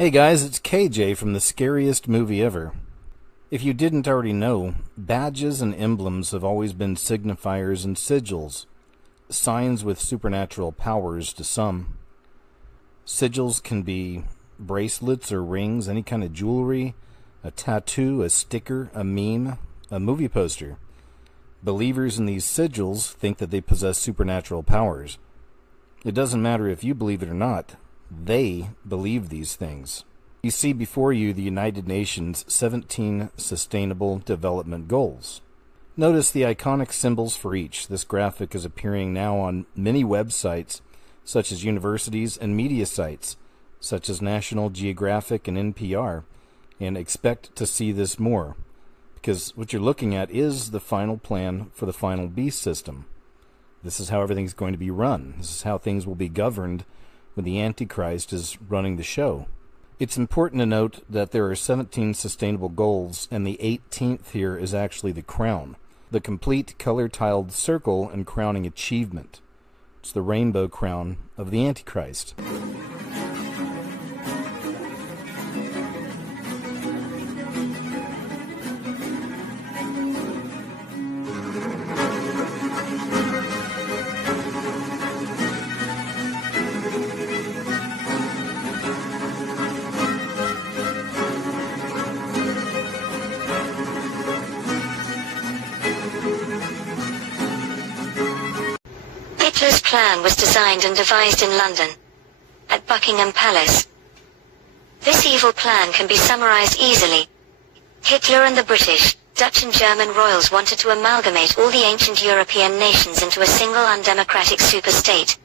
Hey guys, it's KJ from The Scariest Movie Ever. If you didn't already know, badges and emblems have always been signifiers and sigils, signs with supernatural powers to some. Sigils can be bracelets or rings, any kind of jewelry, a tattoo, a sticker, a meme, a movie poster. Believers in these sigils think that they possess supernatural powers. It doesn't matter if you believe it or not. They believe these things. You see before you the United Nations 17 Sustainable Development Goals. Notice the iconic symbols for each. This graphic is appearing now on many websites, such as universities and media sites, such as National Geographic and NPR, and expect to see this more, because what you're looking at is the final plan for the final beast system. This is how everything's going to be run. This is how things will be governed when the Antichrist is running the show. It's important to note that there are 17 sustainable goals, and the 18th here is actually the crown, the complete color-tiled circle and crowning achievement. It's the rainbow crown of the Antichrist. Hitler's plan was designed and devised in London, at Buckingham Palace. This evil plan can be summarized easily. Hitler and the British, Dutch and German royals wanted to amalgamate all the ancient European nations into a single undemocratic super-state.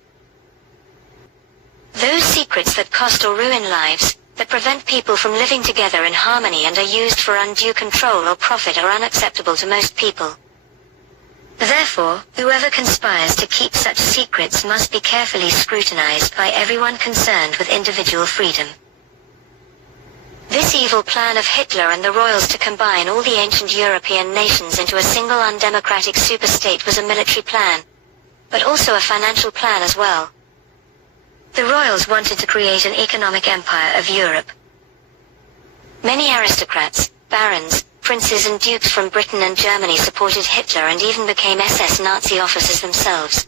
Those secrets that cost or ruin lives, that prevent people from living together in harmony and are used for undue control or profit are unacceptable to most people. Therefore, whoever conspires to keep such secrets must be carefully scrutinized by everyone concerned with individual freedom. This evil plan of Hitler and the royals to combine all the ancient European nations into a single undemocratic superstate was a military plan, but also a financial plan as well. The royals wanted to create an economic empire of Europe. Many aristocrats, barons, princes and dukes from Britain and Germany supported Hitler and even became SS Nazi officers themselves.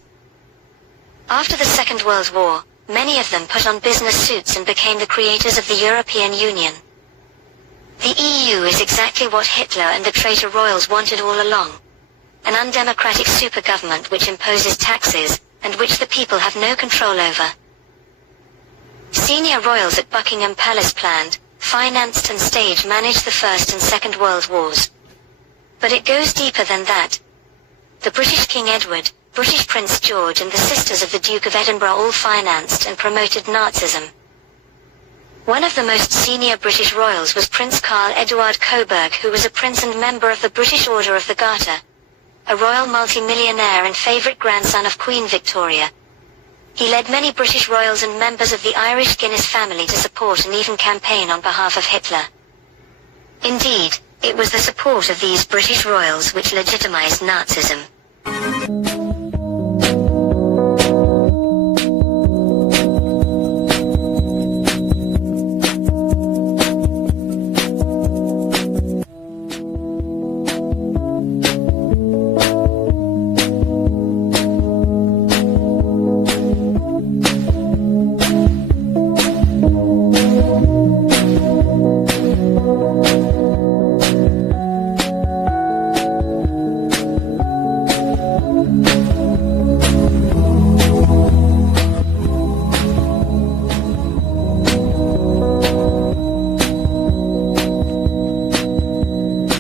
After the Second World War, many of them put on business suits and became the creators of the European Union. The EU is exactly what Hitler and the traitor royals wanted all along. An undemocratic super-government which imposes taxes, and which the people have no control over. Senior royals at Buckingham Palace planned, financed and stage-managed the First and Second World Wars. But it goes deeper than that. The British King Edward, British Prince George and the sisters of the Duke of Edinburgh all financed and promoted Nazism. One of the most senior British royals was Prince Karl Eduard Coburg, who was a prince and member of the British Order of the Garter, a royal multi-millionaire and favourite grandson of Queen Victoria. He led many British royals and members of the Irish Guinness family to support and even campaign on behalf of Hitler. Indeed, it was the support of these British royals which legitimised Nazism.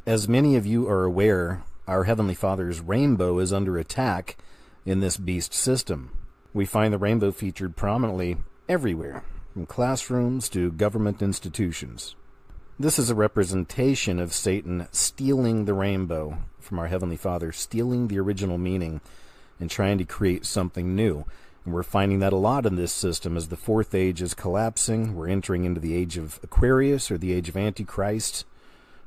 As many of you are aware, our Heavenly Father's rainbow is under attack in this beast system. We find the rainbow featured prominently everywhere, from classrooms to government institutions. This is a representation of Satan stealing the rainbow from our Heavenly Father, stealing the original meaning and trying to create something new. And we're finding that a lot in this system as the fourth age is collapsing. We're entering into the age of Aquarius, or the age of Antichrist,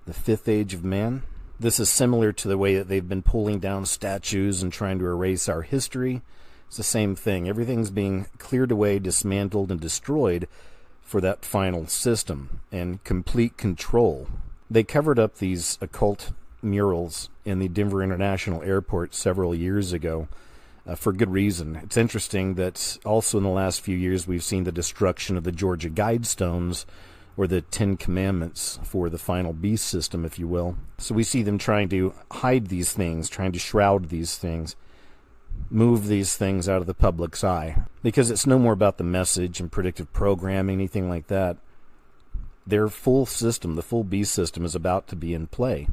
the fifth age of man. This is similar to the way that they've been pulling down statues and trying to erase our history. It's the same thing. Everything's being cleared away, dismantled, and destroyed for that final system and complete control. They covered up these occult murals in the Denver International Airport several years ago for good reason. It's interesting that also in the last few years we've seen the destruction of the Georgia Guidestones, or the Ten Commandments for the final beast system, if you will. So we see them trying to hide these things, trying to shroud these things, move these things out of the public's eye, because it's no more about the message and predictive programming, anything like that. Their full system, the full beast system, is about to be in play.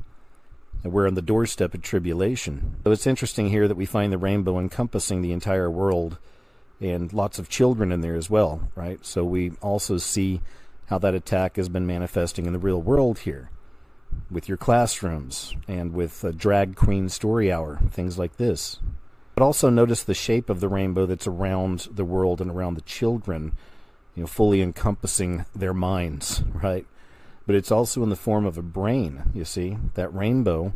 And we're on the doorstep of tribulation. So it's interesting here that we find the rainbow encompassing the entire world, and lots of children in there as well, right? So we also see how that attack has been manifesting in the real world here, with your classrooms and with a drag queen story hour, things like this. But also notice the shape of the rainbow that's around the world and around the children, fully encompassing their minds, right? But it's also in the form of a brain, you see. That rainbow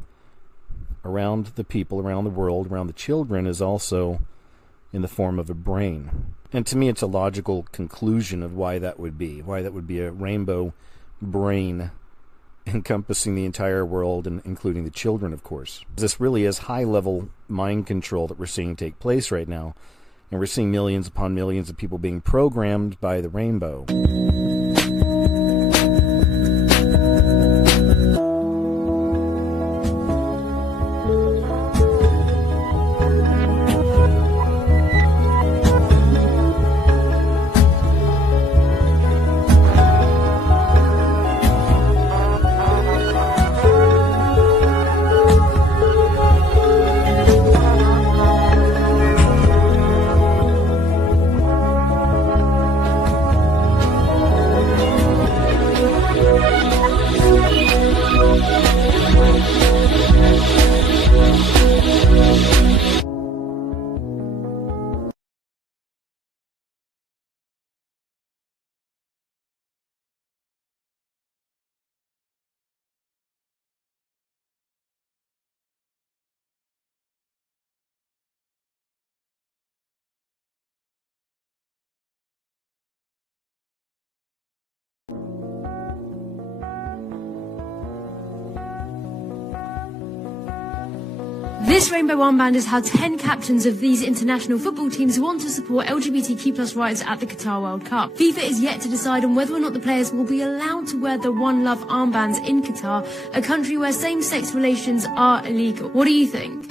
around the people, around the world, around the children is also in the form of a brain. And to me, it's a logical conclusion of why that would be a rainbow brain encompassing the entire world, and including the children, of course. This really is high-level mind control that we're seeing take place right now, and we're seeing millions upon millions of people being programmed by the rainbow. This rainbow armband is how 10 captains of these international football teams want to support LGBTQ+ rights at the Qatar World Cup. FIFA is yet to decide on whether or not the players will be allowed to wear the One Love armbands in Qatar, a country where same-sex relations are illegal. What do you think?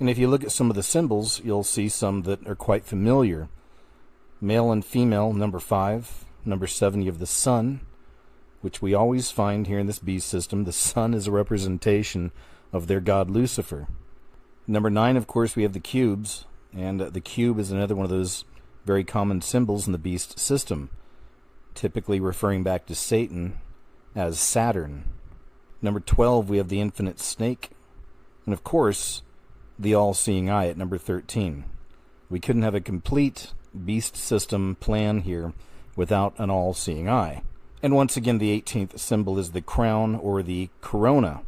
And if you look at some of the symbols, you'll see some that are quite familiar. Male and female, number 5. Number 7, you have the sun, which we always find here in this beast system. The sun is a representation of their god Lucifer. Number 9, of course, we have the cubes. And the cube is another one of those very common symbols in the beast system, typically referring back to Satan as Saturn. Number 12, we have the infinite snake. And of course, the all-seeing eye at number 13. We couldn't have a complete beast system plan here without an all-seeing eye. And once again, the 18th symbol is the crown, or the corona,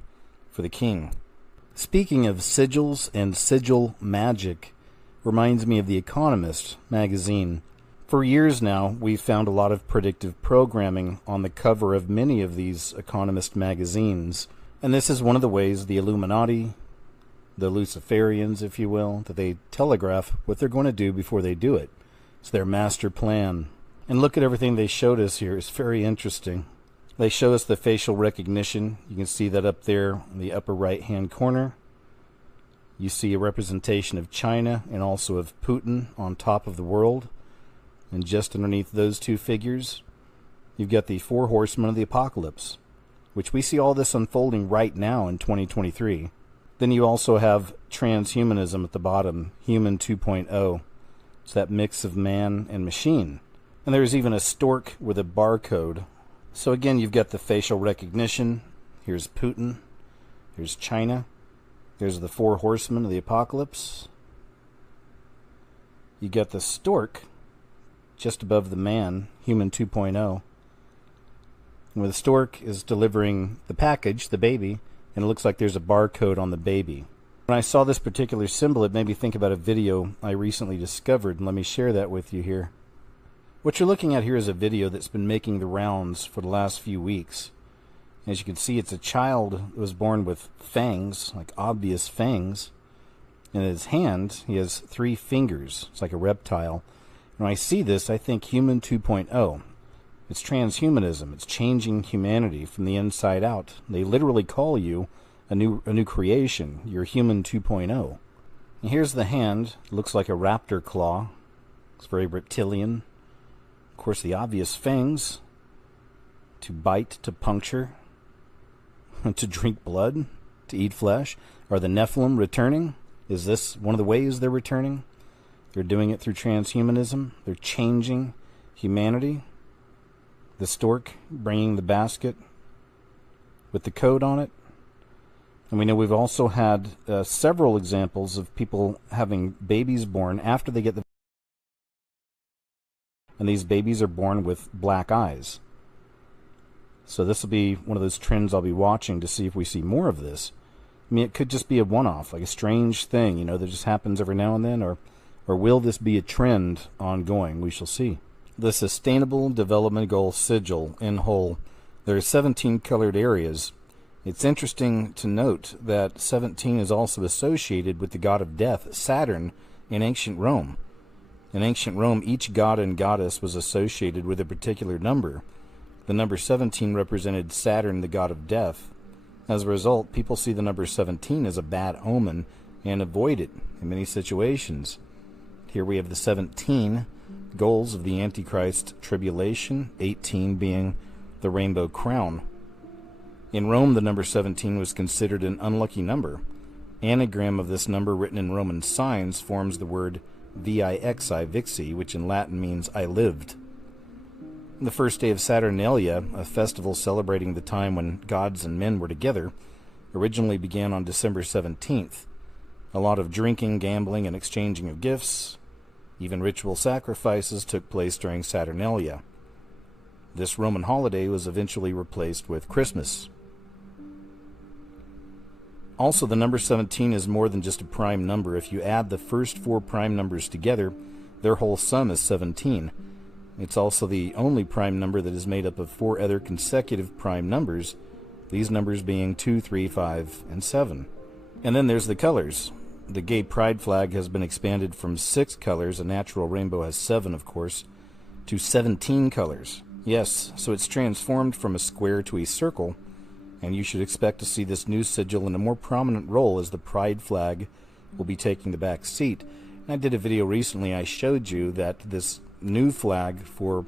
for the king. Speaking of sigils and sigil magic, reminds me of The Economist magazine. For years now, we've found a lot of predictive programming on the cover of many of these Economist magazines. And this is one of the ways the Illuminati, the Luciferians, if you will, that they telegraph what they're going to do before they do it. It's their master plan. And look at everything they showed us here. It's very interesting. They show us the facial recognition. You can see that up there in the upper right-hand corner. You see a representation of China and also of Putin on top of the world. And just underneath those two figures, you've got the 4 horsemen of the apocalypse, which we see all this unfolding right now in 2023. Then you also have transhumanism at the bottom, human 2.0. It's that mix of man and machine. And there's even a stork with a barcode. So again, you've got the facial recognition. Here's Putin. Here's China. There's the 4 horsemen of the apocalypse. You got the stork just above the man, human 2.0. Where the stork is delivering the package, the baby, and it looks like there's a barcode on the baby. When I saw this particular symbol, it made me think about a video I recently discovered, and let me share that with you here. What you're looking at here is a video that's been making the rounds for the last few weeks. As you can see, it's a child that was born with fangs, like obvious fangs. In his hand, he has 3 fingers. It's like a reptile. When I see this, I think human 2.0. It's transhumanism. It's changing humanity from the inside out. They literally call you a new creation. You're human 2.0. And here's the hand. It looks like a raptor claw. It's very reptilian. Of course, the obvious fangs. To bite, to puncture, to drink blood, to eat flesh. Are the Nephilim returning? Is this one of the ways they're returning? They're doing it through transhumanism. They're changing humanity. The stork bringing the basket with the code on it. And we know we've also had several examples of people having babies born after they get the... And these babies are born with black eyes. So this will be one of those trends I'll be watching to see if we see more of this. I mean, it could just be a one-off, like a strange thing, you know, that just happens every now and then, or will this be a trend ongoing? We shall see. The Sustainable Development Goal sigil in whole. There are 17 colored areas. It's interesting to note that 17 is also associated with the god of death, Saturn, in ancient Rome. In ancient Rome, each god and goddess was associated with a particular number. The number 17 represented Saturn, the god of death. As a result, people see the number 17 as a bad omen and avoid it in many situations. Here we have the 17 goals of the Antichrist tribulation, 18 being the rainbow crown. In Rome, the number 17 was considered an unlucky number. Anagram of this number written in Roman signs forms the word vixi, vixi, which in Latin means I lived. The first day of Saturnalia, a festival celebrating the time when gods and men were together, originally began on December 17th. A lot of drinking, gambling, and exchanging of gifts, even ritual sacrifices took place during Saturnalia. This Roman holiday was eventually replaced with Christmas. Also, the number 17 is more than just a prime number. If you add the first 4 prime numbers together, their whole sum is 17. It's also the only prime number that is made up of 4 other consecutive prime numbers, these numbers being 2, 3, 5, and 7. And then there's the colors. The gay pride flag has been expanded from 6 colors, a natural rainbow has 7, of course, to 17 colors. Yes, so it's transformed from a square to a circle, and you should expect to see this new sigil in a more prominent role as the pride flag will be taking the back seat. And I did a video recently, I showed you that this new flag for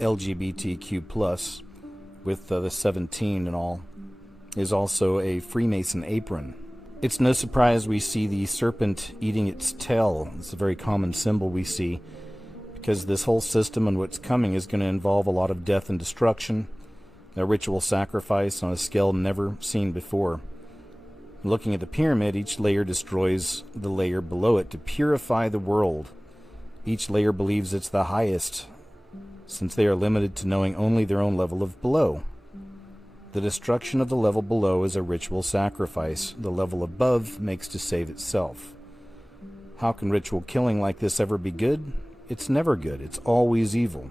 LGBTQ+, with the 17 and all, is also a Freemason apron. It's no surprise we see the serpent eating its tail. It's a very common symbol we see, because this whole system and what's coming is going to involve a lot of death and destruction, a ritual sacrifice on a scale never seen before. Looking at the pyramid, each layer destroys the layer below it to purify the world. Each layer believes it's the highest, since they are limited to knowing only their own level of below. The destruction of the level below is a ritual sacrifice. The level above makes to save itself. How can ritual killing like this ever be good? It's never good. It's always evil.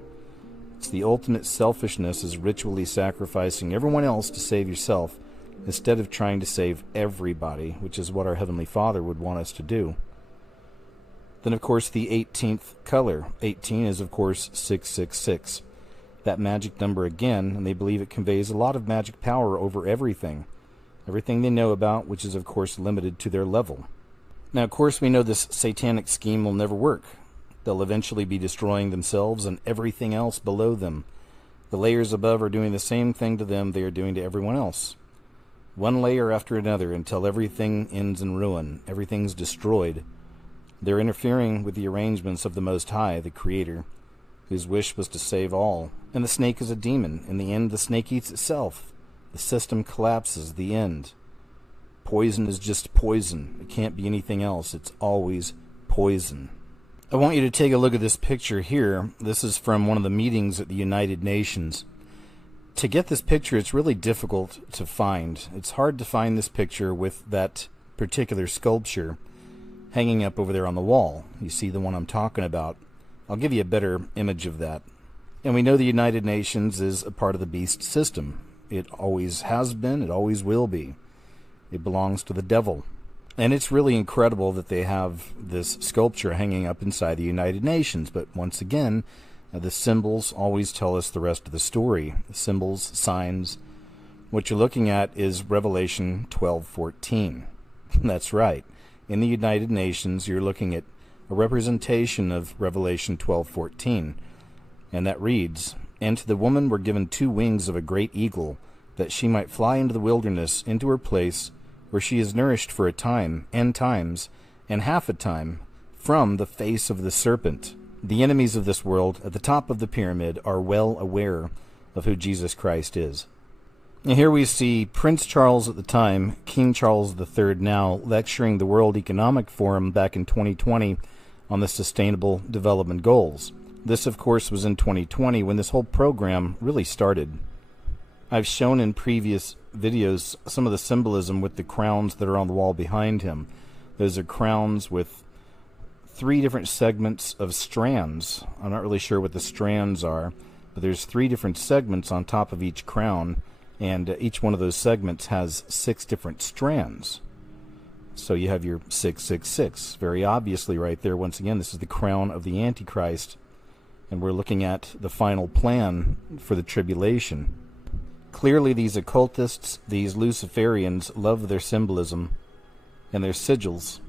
It's the ultimate selfishness, is ritually sacrificing everyone else to save yourself instead of trying to save everybody, which is what our Heavenly Father would want us to do. Then, of course, the 18th color. 18 is, of course, 666. That magic number again, and they believe it conveys a lot of magic power over everything. Everything they know about, which is, of course, limited to their level. Now, of course, we know this satanic scheme will never work. They'll eventually be destroying themselves and everything else below them. The layers above are doing the same thing to them they are doing to everyone else. One layer after another until everything ends in ruin. Everything's destroyed. They're interfering with the arrangements of the Most High, the Creator, whose wish was to save all. And the snake is a demon. In the end, the snake eats itself. The system collapses. The end. Poison is just poison. It can't be anything else. It's always poison. I want you to take a look at this picture here. This is from one of the meetings at the United Nations. To get this picture, it's really difficult to find. It's hard to find this picture with that particular sculpture hanging up over there on the wall. You see the one I'm talking about. I'll give you a better image of that. And we know the United Nations is a part of the beast system. It always has been. It always will be. It belongs to the devil. And it's really incredible that they have this sculpture hanging up inside the United Nations. But once again, the symbols always tell us the rest of the story. The symbols, signs. What you're looking at is Revelation 12:14. That's right. In the United Nations, you're looking at a representation of Revelation 12:14. And that reads, "And to the woman were given 2 wings of a great eagle, that she might fly into the wilderness, into her place, where she is nourished for a time, and times, and half a time, from the face of the serpent." The enemies of this world, at the top of the pyramid, are well aware of who Jesus Christ is. And here we see Prince Charles at the time, King Charles III now, lecturing the World Economic Forum back in 2020 on the Sustainable Development Goals. This, of course, was in 2020 when this whole program really started. I've shown in previous videos some of the symbolism with the crowns that are on the wall behind him. Those are crowns with 3 different segments of strands. I'm not really sure what the strands are, but there's 3 different segments on top of each crown, and each one of those segments has 6 different strands. So you have your 666. Very obviously right there, once again, this is the crown of the Antichrist, and we're looking at the final plan for the tribulation. Clearly these occultists, these Luciferians, love their symbolism and their sigils.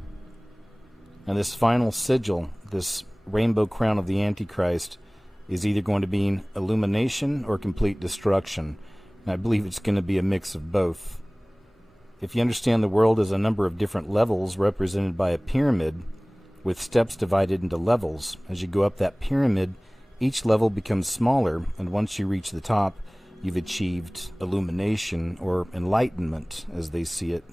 And this final sigil, this rainbow crown of the Antichrist, is either going to be illumination or complete destruction. And I believe it's going to be a mix of both. If you understand the world as a number of different levels represented by a pyramid, with steps divided into levels, as you go up that pyramid, each level becomes smaller, and once you reach the top, you've achieved illumination or enlightenment, as they see it.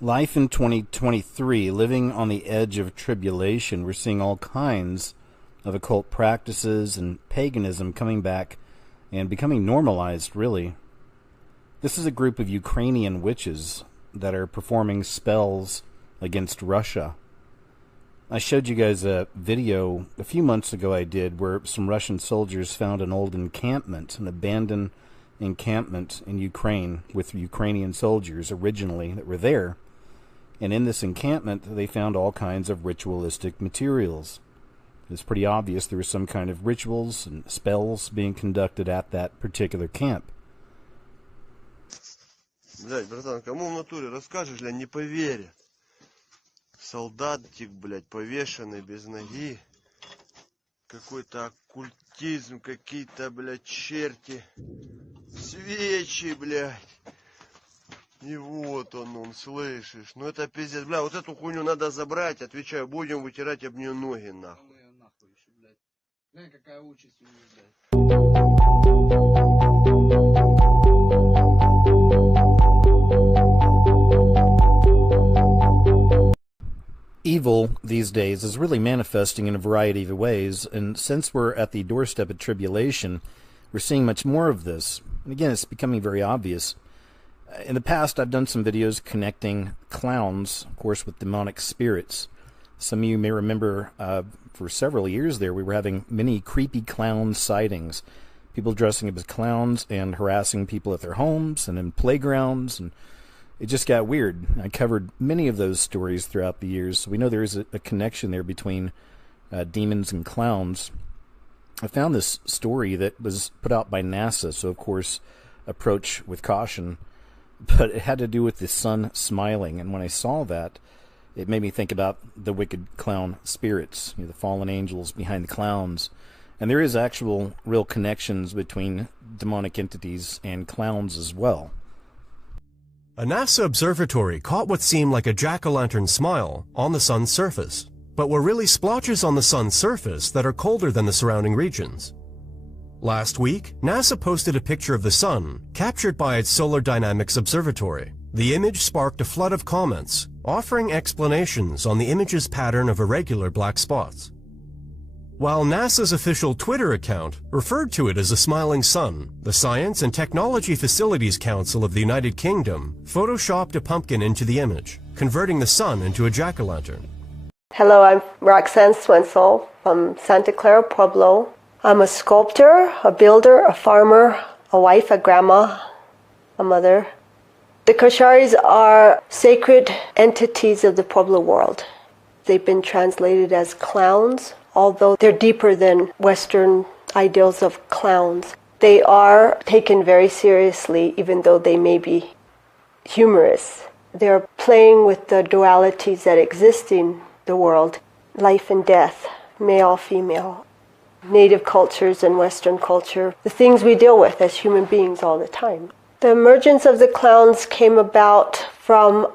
Life in 2023, living on the edge of tribulation, we're seeing all kinds of occult practices and paganism coming back and becoming normalized, really. This is a group of Ukrainian witches that are performing spells against Russia. I showed you guys a video a few months ago I did where some Russian soldiers found an old encampment, an abandoned encampment in Ukraine with Ukrainian soldiers originally that were there. And in this encampment, they found all kinds of ritualistic materials. It's pretty obvious there were some kind of rituals and spells being conducted at that particular camp. Блядь, братан, кому в натуре расскажешь, блядь, не поверят. Солдатик, блядь, повешенный без ноги. Какой-то оккультизм, какие-то, блядь, черти. Свечи, блядь. И вот он, слышишь. Ну это пиздец, бля, вот эту хуйню надо забрать, отвечаю, будем вытирать об нее ноги, нахуй. Глянь, какая участь у них, блядь. Evil these days is really manifesting in a variety of ways, and since we're at the doorstep of tribulation, we're seeing much more of this. And again, it's becoming very obvious. In the past, I've done some videos connecting clowns, of course, with demonic spirits. Some of you may remember for several years there, we were having many creepy clown sightings. people dressing up as clowns and harassing people at their homes and in playgrounds, and it just got weird. I covered many of those stories throughout the years, so we know there is a connection there between demons and clowns. I found this story that was put out by NASA, so of course, approach with caution, but it had to do with the sun smiling, and when I saw that, it made me think about the wicked clown spirits, the fallen angels behind the clowns. And there is actual real connections between demonic entities and clowns as well. A NASA observatory caught what seemed like a jack-o'-lantern smile on the sun's surface, but were really splotches on the sun's surface that are colder than the surrounding regions. Last week, NASA posted a picture of the sun captured by its Solar Dynamics Observatory. The image sparked a flood of comments, offering explanations on the image's pattern of irregular black spots. While NASA's official Twitter account referred to it as a smiling sun, the Science and Technology Facilities Council of the United Kingdom photoshopped a pumpkin into the image, converting the sun into a jack-o'-lantern. Hello, I'm Roxanne Swensel from Santa Clara Pueblo. I'm a sculptor, a builder, a farmer, a wife, a grandma, a mother. The Kosharis are sacred entities of the Pueblo world. They've been translated as clowns, although they're deeper than Western ideals of clowns. They are taken very seriously, even though they may be humorous. They're playing with the dualities that exist in the world, life and death, male, female, native cultures and Western culture, the things we deal with as human beings all the time. The emergence of the clowns came about from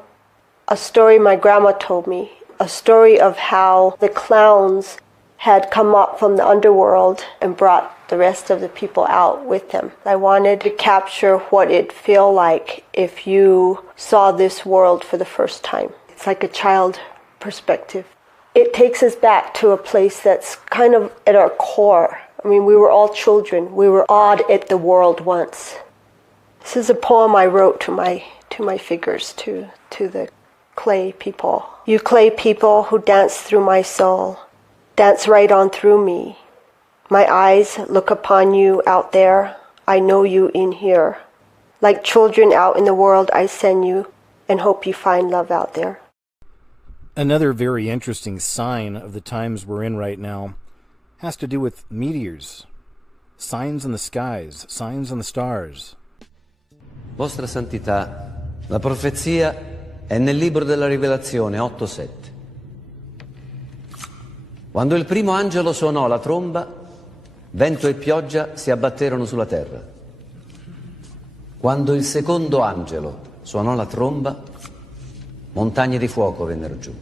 a story my grandma told me, a story of how the clowns had come up from the underworld and brought the rest of the people out with them. I wanted to capture what it'd feel like if you saw this world for the first time. It's like a child perspective. It takes us back to a place that's kind of at our core. I mean, we were all children. We were awed at the world once. This is a poem I wrote to my figures, to the clay people. You clay people who dance through my soul, dance right on through me. My eyes look upon you out there. I know you in here. Like children out in the world, I send you and hope you find love out there. Another very interesting sign of the times we're in right now has to do with meteors. Signs in the skies, signs in the stars. Vostra Santità, la profezia è nel libro della Rivelazione 8:7. Quando il primo angelo suonò la tromba, vento e pioggia si abbatterono sulla terra. Quando il secondo angelo suonò la tromba, montagne di fuoco vennero giù.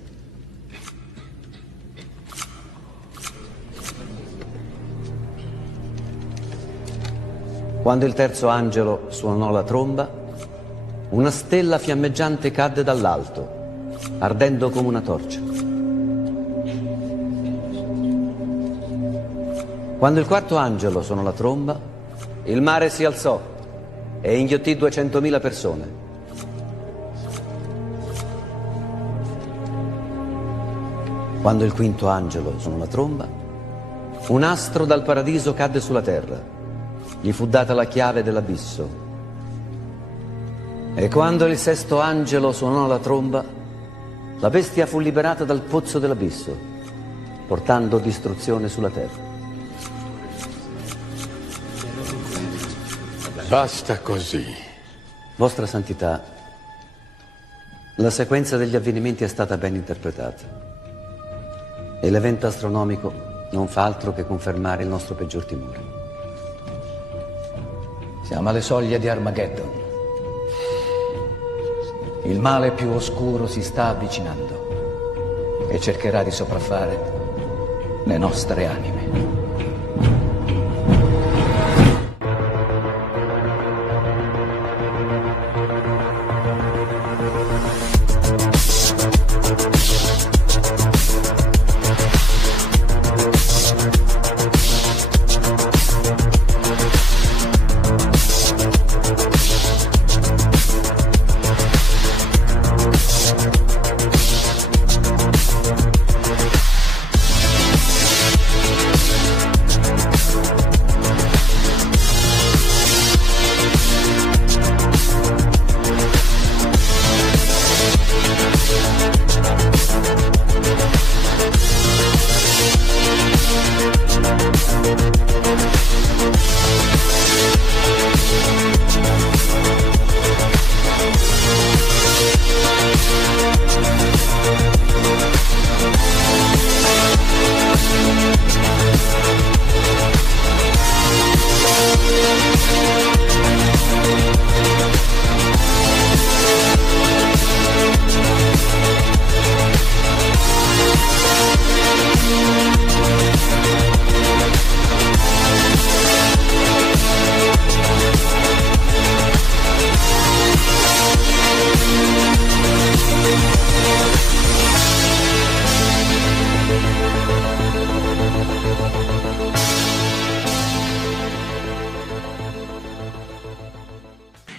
Quando il terzo angelo suonò la tromba, una stella fiammeggiante cadde dall'alto, ardendo come una torcia. Quando il quarto angelo suonò la tromba, il mare si alzò e inghiottì 200.000 persone. Quando il quinto angelo suonò la tromba, un astro dal paradiso cadde sulla terra. Gli fu data la chiave dell'abisso. E quando il sesto angelo suonò la tromba, la bestia fu liberata dal pozzo dell'abisso, portando distruzione sulla terra. Basta così. Vostra Santità, la sequenza degli avvenimenti è stata ben interpretata e l'evento astronomico non fa altro che confermare il nostro peggior timore. Siamo alle soglie di Armageddon. Il male più oscuro si sta avvicinando e cercherà di sopraffare le nostre anime.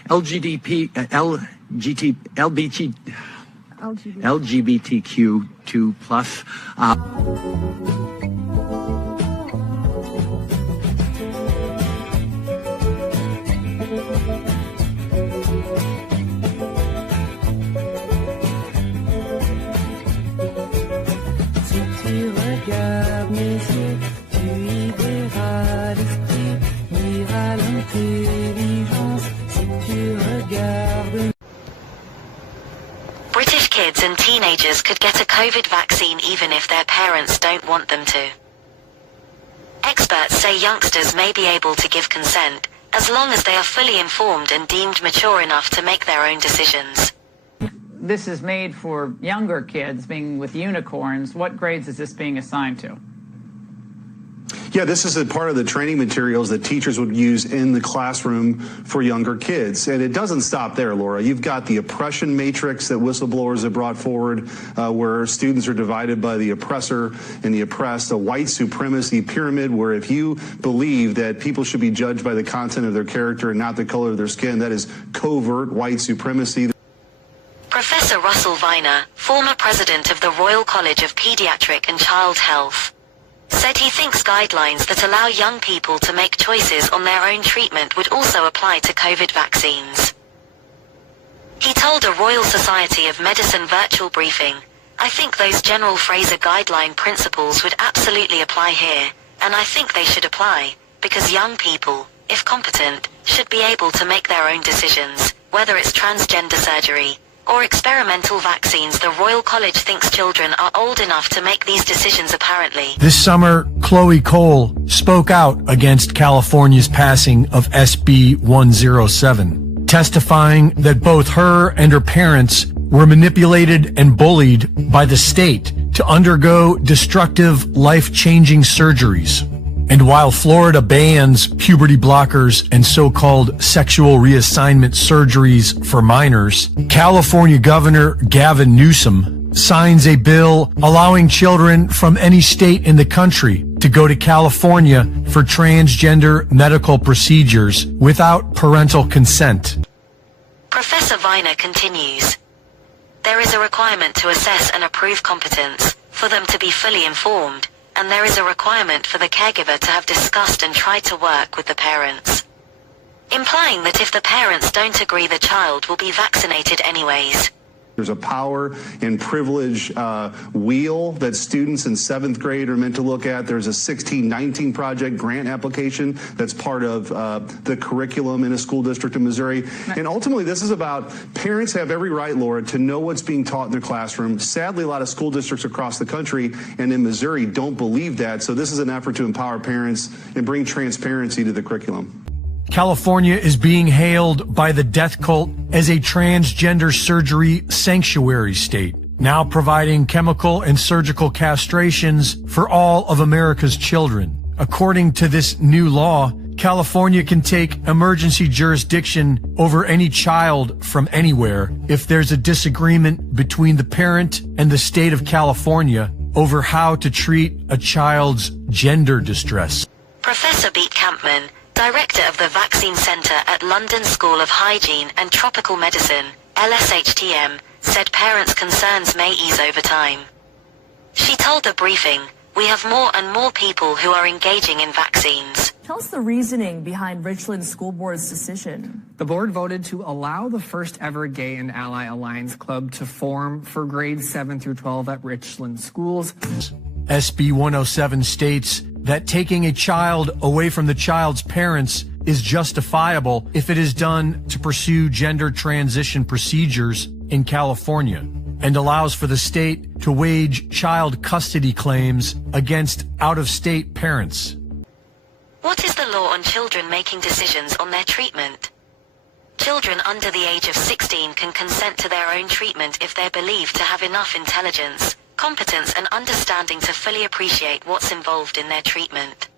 LGBTQ2+. British kids and teenagers could get a COVID vaccine even if their parents don't want them to. Experts say youngsters may be able to give consent, as long as they are fully informed and deemed mature enough to make their own decisions. This is made for younger kids, being with unicorns. What grades is this being assigned to? Yeah, this is a part of the training materials that teachers would use in the classroom for younger kids. And it doesn't stop there, Laura. You've got the oppression matrix that whistleblowers have brought forward, where students are divided by the oppressor and the oppressed, a white supremacy pyramid where if you believe that people should be judged by the content of their character and not the color of their skin, that is covert white supremacy. Professor Russell Viner, former president of the Royal College of Pediatric and Child Health, said he thinks guidelines that allow young people to make choices on their own treatment would also apply to COVID vaccines. He told a Royal Society of Medicine virtual briefing, "I think those General Fraser guideline principles would absolutely apply here, and I think they should apply, because young people, if competent, should be able to make their own decisions, whether it's transgender surgery or experimental vaccines. The Royal College thinks children are old enough to make these decisions apparently." This summer, Chloe Cole spoke out against California's passing of SB 107, testifying that both her and her parents were manipulated and bullied by the state to undergo destructive, life-changing surgeries. And while Florida bans puberty blockers and so-called sexual reassignment surgeries for minors, California Governor Gavin Newsom signs a bill allowing children from any state in the country to go to California for transgender medical procedures without parental consent. Professor Viner continues, "There is a requirement to assess and approve competence, for them to be fully informed, and there is a requirement for the caregiver to have discussed and tried to work with the parents," implying that if the parents don't agree, the child will be vaccinated anyways. There's a power and privilege wheel that students in 7th grade are meant to look at. There's a 1619 project grant application that's part of the curriculum in a school district in Missouri. And ultimately, this is about parents have every right, Laura, to know what's being taught in their classroom. Sadly, a lot of school districts across the country and in Missouri don't believe that. So this is an effort to empower parents and bring transparency to the curriculum. California is being hailed by the death cult as a transgender surgery sanctuary state, now providing chemical and surgical castrations for all of America's children. According to this new law, California can take emergency jurisdiction over any child from anywhere if there's a disagreement between the parent and the state of California over how to treat a child's gender distress. Professor Beat Campman, director of the Vaccine Centre at London School of Hygiene and Tropical Medicine, LSHTM, said parents' concerns may ease over time. She told the briefing, "We have more and more people who are engaging in vaccines." Tell us the reasoning behind Richland School Board's decision. The board voted to allow the first ever Gay and Ally Alliance Club to form for grades 7 through 12 at Richland schools. SB 107 states that taking a child away from the child's parents is justifiable if it is done to pursue gender transition procedures in California, and allows for the state to wage child custody claims against out-of-state parents. What is the law on children making decisions on their treatment? Children under the age of 16 can consent to their own treatment if they're believed to have enough intelligence, competence and understanding to fully appreciate what's involved in their treatment.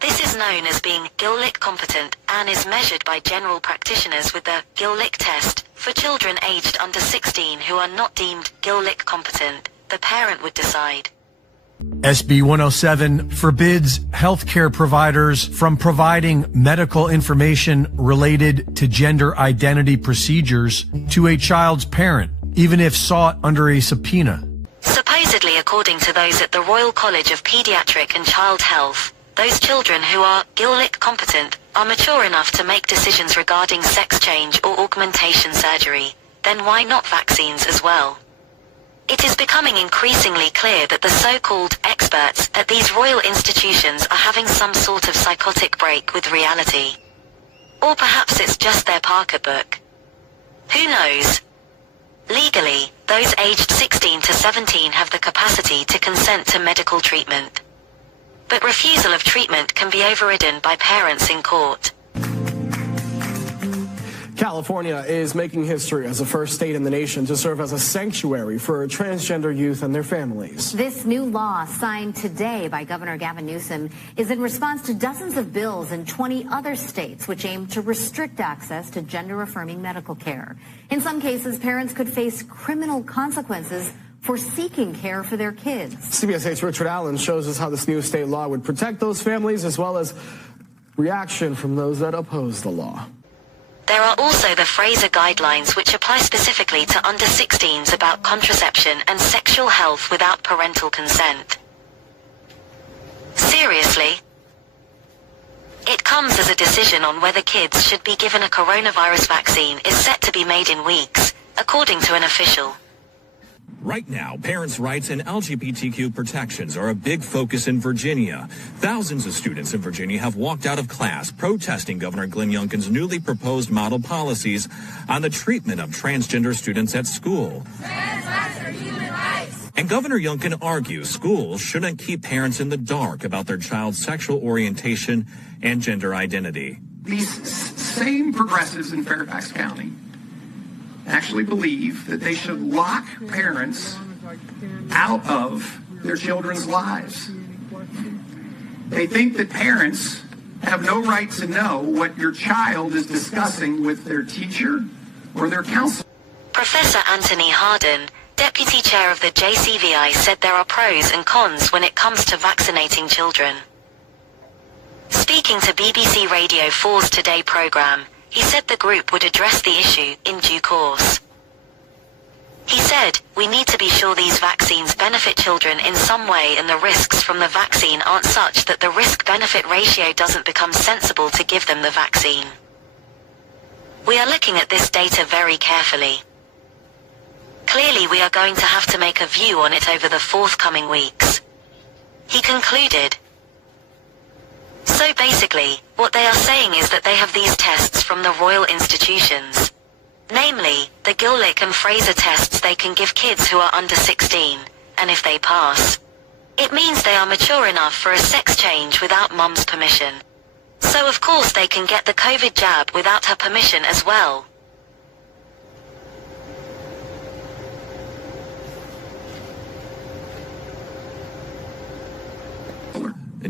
This is known as being Gillick competent and is measured by general practitioners with the Gillick test. For children aged under 16 who are not deemed Gillick competent, the parent would decide. SB 107 forbids healthcare providers from providing medical information related to gender identity procedures to a child's parent, even if sought under a subpoena. Supposedly, according to those at the Royal College of Pediatric and Child Health, those children who are GILLIC competent are mature enough to make decisions regarding sex change or augmentation surgery. Then why not vaccines as well? It is becoming increasingly clear that the so-called experts at these royal institutions are having some sort of psychotic break with reality. Or perhaps it's just their pocketbook. Who knows? Legally, those aged 16 to 17 have the capacity to consent to medical treatment. But refusal of treatment can be overridden by parents in court. California is making history as the first state in the nation to serve as a sanctuary for transgender youth and their families. This new law, signed today by Governor Gavin Newsom, is in response to dozens of bills in 20 other states which aim to restrict access to gender-affirming medical care. In some cases, parents could face criminal consequences for seeking care for their kids. CBS 8's Richard Allen shows us how this new state law would protect those families as well as reaction from those that oppose the law. There are also the Fraser Guidelines, which apply specifically to under 16s about contraception and sexual health without parental consent. Seriously? It comes as a decision on whether kids should be given a coronavirus vaccine is set to be made in weeks, according to an official. Right now, parents' rights and LGBTQ protections are a big focus in Virginia. Thousands of students in Virginia have walked out of class protesting Governor Glenn Youngkin's newly proposed model policies on the treatment of transgender students at school. Trans rights are human rights. And Governor Youngkin argues schools shouldn't keep parents in the dark about their child's sexual orientation and gender identity. These same progressives in Fairfax County actually believe that they should lock parents out of their children's lives. They think that parents have no right to know what your child is discussing with their teacher or their counselor. Professor Anthony Harden, deputy chair of the JCVI, said there are pros and cons when it comes to vaccinating children. Speaking to BBC Radio 4's Today program, he said the group would address the issue in due course. He said, "We need to be sure these vaccines benefit children in some way and the risks from the vaccine aren't such that the risk-benefit ratio doesn't become sensible to give them the vaccine. We are looking at this data very carefully. Clearly we are going to have to make a view on it over the forthcoming weeks." He concluded. So basically, what they are saying is that they have these tests from the royal institutions. Namely, the GILLIC and Fraser tests they can give kids who are under 16, and if they pass, it means they are mature enough for a sex change without mom's permission. So of course they can get the COVID jab without her permission as well.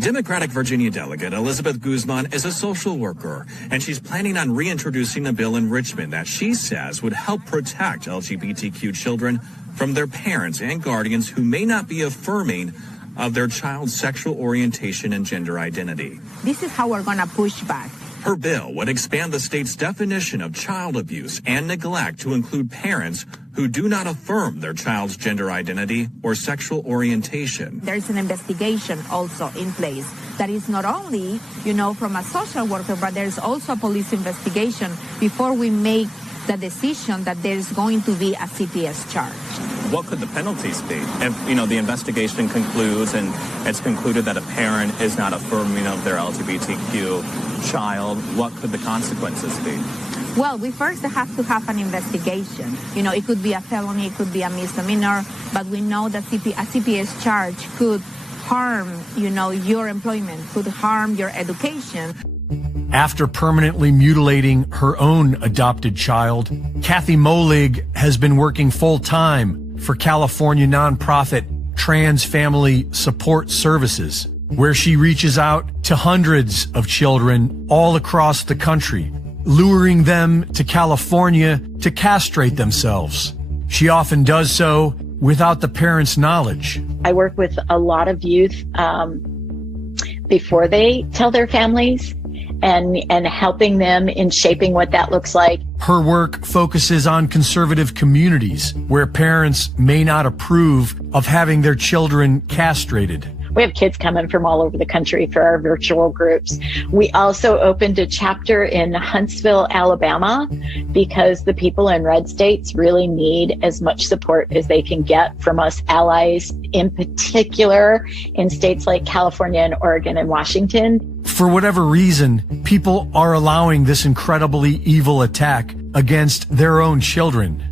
Democratic Virginia delegate Elizabeth Guzman is a social worker, and she's planning on reintroducing a bill in Richmond that she says would help protect LGBTQ children from their parents and guardians who may not be affirming of their child's sexual orientation and gender identity. This is how we're going to push back. Her bill would expand the state's definition of child abuse and neglect to include parents who do not affirm their child's gender identity or sexual orientation. There's an investigation also in place that is not only, from a social worker, but there's also a police investigation before we make the decision that there's going to be a CPS charge. What could the penalties be if, the investigation concludes and it's concluded that a parent is not affirming of their LGBTQ child? What could the consequences be? Well, we first have to have an investigation. It could be a felony, it could be a misdemeanor, but we know that a CPS charge could harm, your employment, could harm your education. After permanently mutilating her own adopted child, Kathy Molig has been working full-time for California nonprofit Trans Family Support Services, where she reaches out to hundreds of children all across the country, luring them to California to castrate themselves. She often does so without the parents' knowledge. I work with a lot of youth before they tell their families and helping them in shaping what that looks like. Her work focuses on conservative communities where parents may not approve of having their children castrated. We have kids coming from all over the country for our virtual groups. We also opened a chapter in Huntsville, Alabama, because the people in red states really need as much support as they can get from us allies, in particular in states like California and Oregon and Washington. For whatever reason, people are allowing this incredibly evil attack against their own children.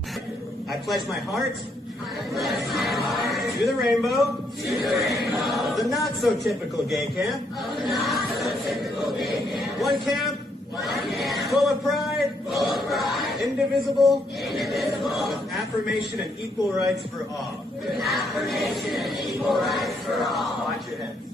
I pledge my heart to the rainbow, of the not-so-typical gay camp, one camp, full of pride, indivisible, with affirmation and equal rights for all. Watch your heads.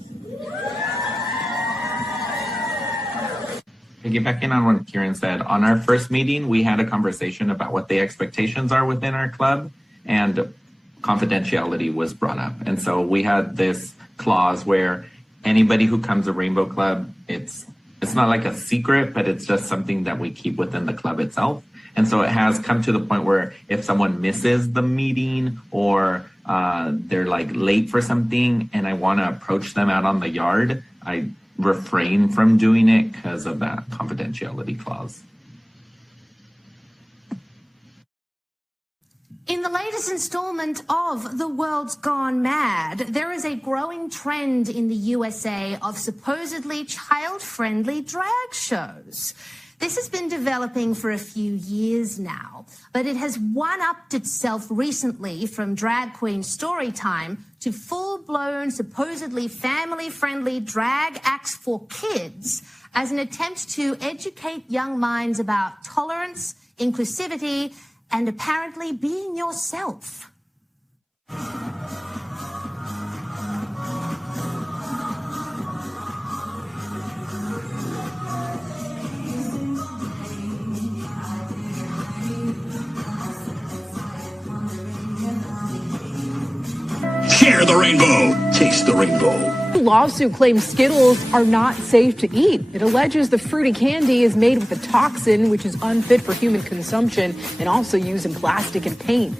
Piggybacking on what Kieran said, on our first meeting, we had a conversation about what the expectations are within our club, and confidentiality was brought up. And so we had this clause where anybody who comes to Rainbow Club, it's not like a secret, but it's just something that we keep within the club itself. And so it has come to the point where if someone misses the meeting or they're like late for something and I want to approach them out on the yard, I refrain from doing it because of that confidentiality clause. In the latest installment of The World's Gone Mad, there is a growing trend in the USA of supposedly child-friendly drag shows. This has been developing for a few years now, but it has one-upped itself recently from drag queen story time to full-blown, supposedly family-friendly drag acts for kids as an attempt to educate young minds about tolerance, inclusivity, and apparently being yourself. Share the rainbow. Taste the rainbow. The lawsuit claims Skittles are not safe to eat. It alleges the fruity candy is made with a toxin which is unfit for human consumption and also used in plastic and paint.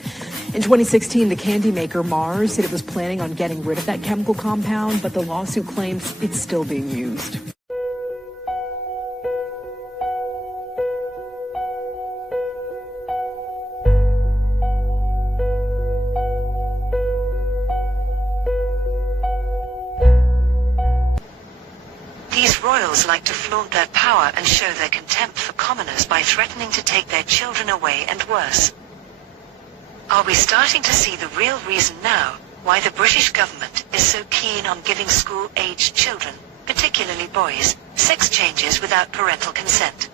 In 2016, the candy maker Mars said it was planning on getting rid of that chemical compound, but the lawsuit claims it's still being used. These royals like to flaunt their power and show their contempt for commoners by threatening to take their children away and worse. Are we starting to see the real reason now why the British government is so keen on giving school-aged children, particularly boys, sex changes without parental consent?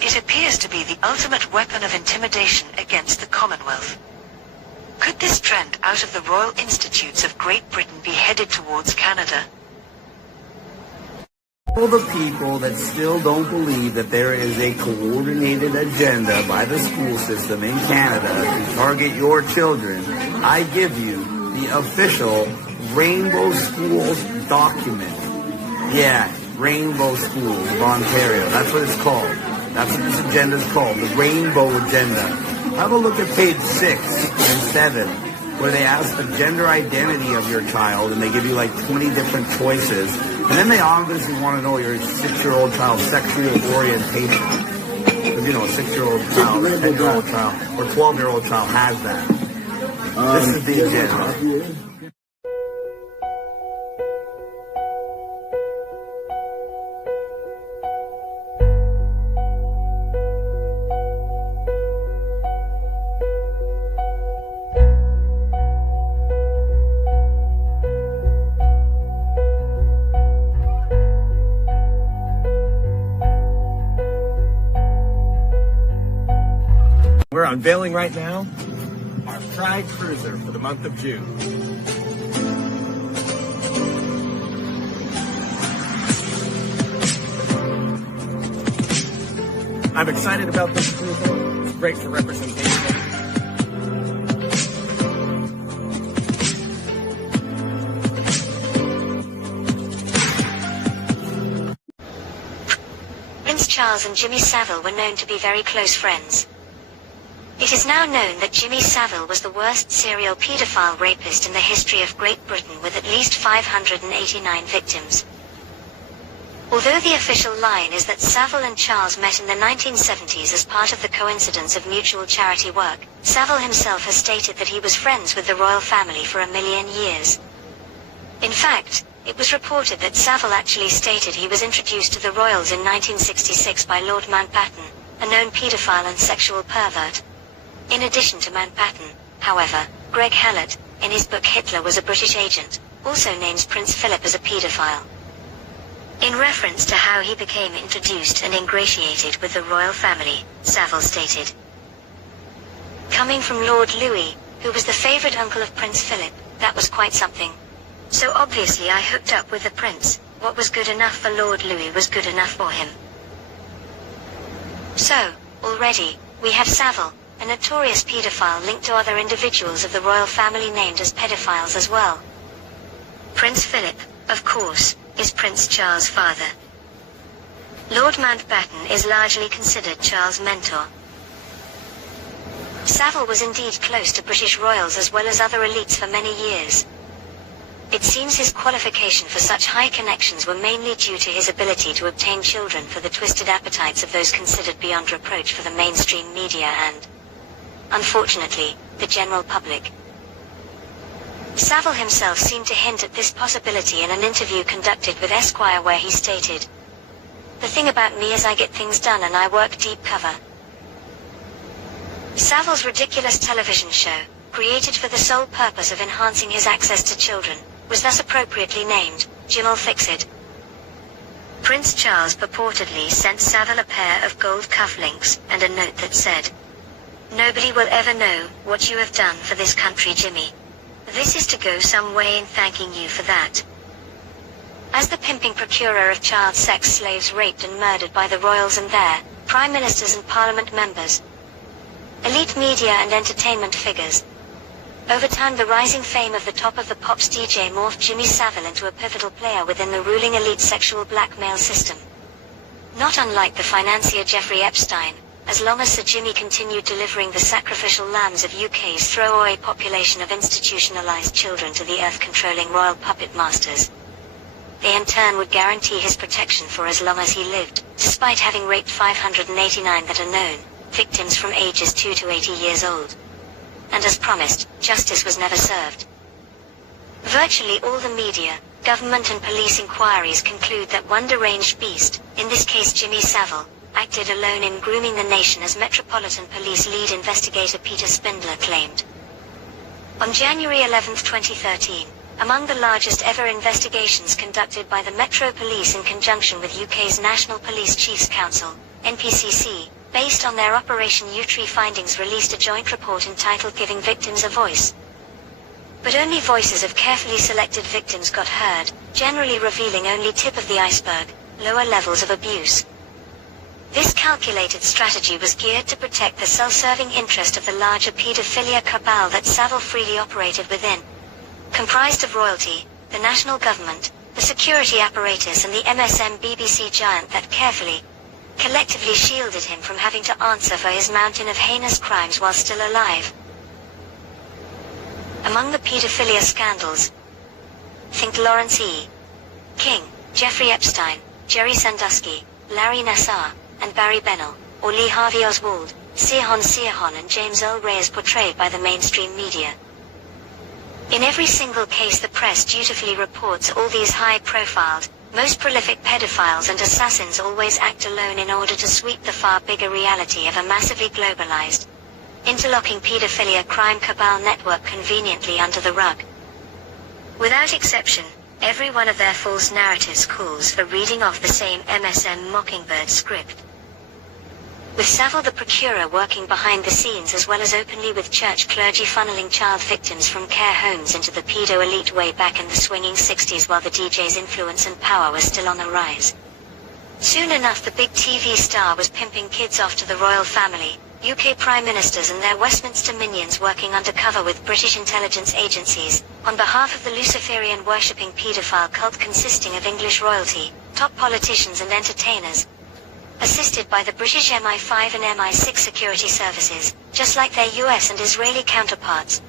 It appears to be the ultimate weapon of intimidation against the Commonwealth. Could this trend out of the Royal Institutes of Great Britain be headed towards Canada? All the people that still don't believe that there is a coordinated agenda by the school system in Canada to target your children, I give you the official Rainbow Schools document. Yeah, Rainbow Schools of Ontario. That's what it's called. That's what this agenda is called, the Rainbow Agenda. Have a look at page 6 and 7, where they ask the gender identity of your child, and they give you like 20 different choices. And then they obviously want to know your 6-year-old child's sexual orientation. Because, you know, a 6-year-old child, a 10-year-old child, or 12-year-old child has that. This is the agenda. We're unveiling right now our Pride Cruiser for the month of June. I'm excited about this cruiser. It's great for representation. Charles and Jimmy Savile were known to be very close friends. It is now known that Jimmy Savile was the worst serial pedophile rapist in the history of Great Britain, with at least 589 victims. Although the official line is that Savile and Charles met in the 1970s as part of the coincidence of mutual charity work, Savile himself has stated that he was friends with the royal family for a million years. In fact, it was reported that Savile actually stated he was introduced to the royals in 1966 by Lord Mountbatten, a known paedophile and sexual pervert. In addition to Mountbatten, however, Greg Hallett, in his book Hitler Was a British Agent, also names Prince Philip as a paedophile. In reference to how he became introduced and ingratiated with the royal family, Savile stated, "Coming from Lord Louis, who was the favourite uncle of Prince Philip, that was quite something. So obviously I hooked up with the prince. What was good enough for Lord Louis was good enough for him." So, already, we have Savile, a notorious paedophile linked to other individuals of the royal family named as pedophiles as well. Prince Philip, of course, is Prince Charles' father. Lord Mountbatten is largely considered Charles' mentor. Savile was indeed close to British royals as well as other elites for many years. It seems his qualification for such high connections were mainly due to his ability to obtain children for the twisted appetites of those considered beyond reproach for the mainstream media and, unfortunately, the general public. Savile himself seemed to hint at this possibility in an interview conducted with Esquire, where he stated, "The thing about me is I get things done and I work deep cover." Savile's ridiculous television show, created for the sole purpose of enhancing his access to children, was thus appropriately named Jim'll Fix It. Prince Charles purportedly sent Savile a pair of gold cufflinks and a note that said, "Nobody will ever know what you have done for this country, Jimmy. This is to go some way in thanking you for that." As the pimping procurer of child sex slaves raped and murdered by the royals and their prime ministers and parliament members, elite media and entertainment figures, over time the rising fame of the top of the pops DJ morphed Jimmy Savile into a pivotal player within the ruling elite sexual blackmail system. Not unlike the financier Jeffrey Epstein, as long as Sir Jimmy continued delivering the sacrificial lambs of UK's throwaway population of institutionalised children to the earth-controlling royal puppet masters, they in turn would guarantee his protection for as long as he lived, despite having raped 589 that are known, victims from ages 2 to 80 years old. And as promised, justice was never served. Virtually all the media, government and police inquiries conclude that one deranged beast, in this case Jimmy Savile, acted alone in grooming the nation, as Metropolitan Police lead investigator Peter Spindler claimed. On January 11, 2013, among the largest ever investigations conducted by the Metro Police in conjunction with UK's National Police Chiefs Council, NPCC, based on their Operation U-Tree findings, released a joint report entitled Giving Victims a Voice. But only voices of carefully selected victims got heard, generally revealing only tip of the iceberg, lower levels of abuse. This calculated strategy was geared to protect the self-serving interest of the larger paedophilia cabal that Savile freely operated within, comprised of royalty, the national government, the security apparatus and the MSM BBC giant that carefully, collectively shielded him from having to answer for his mountain of heinous crimes while still alive. Among the paedophilia scandals, think Lawrence E. King, Jeffrey Epstein, Jerry Sandusky, Larry Nassar, and Barry Bennell, or Lee Harvey Oswald, Sirhan and James Earl Ray as portrayed by the mainstream media. In every single case the press dutifully reports all these high-profiled, most prolific pedophiles and assassins always act alone in order to sweep the far bigger reality of a massively globalized, interlocking pedophilia crime cabal network conveniently under the rug. Without exception, every one of their false narratives calls for reading off the same MSM Mockingbird script. With Savile the procurer working behind the scenes as well as openly with church clergy funneling child victims from care homes into the pedo elite way back in the swinging 60s while the DJ's influence and power was still on the rise. Soon enough the big TV star was pimping kids off to the royal family, UK prime ministers and their Westminster minions working undercover with British intelligence agencies, on behalf of the Luciferian worshipping paedophile cult consisting of English royalty, top politicians and entertainers. assisted by the British MI5 and MI6 security services, just like their US and Israeli counterparts.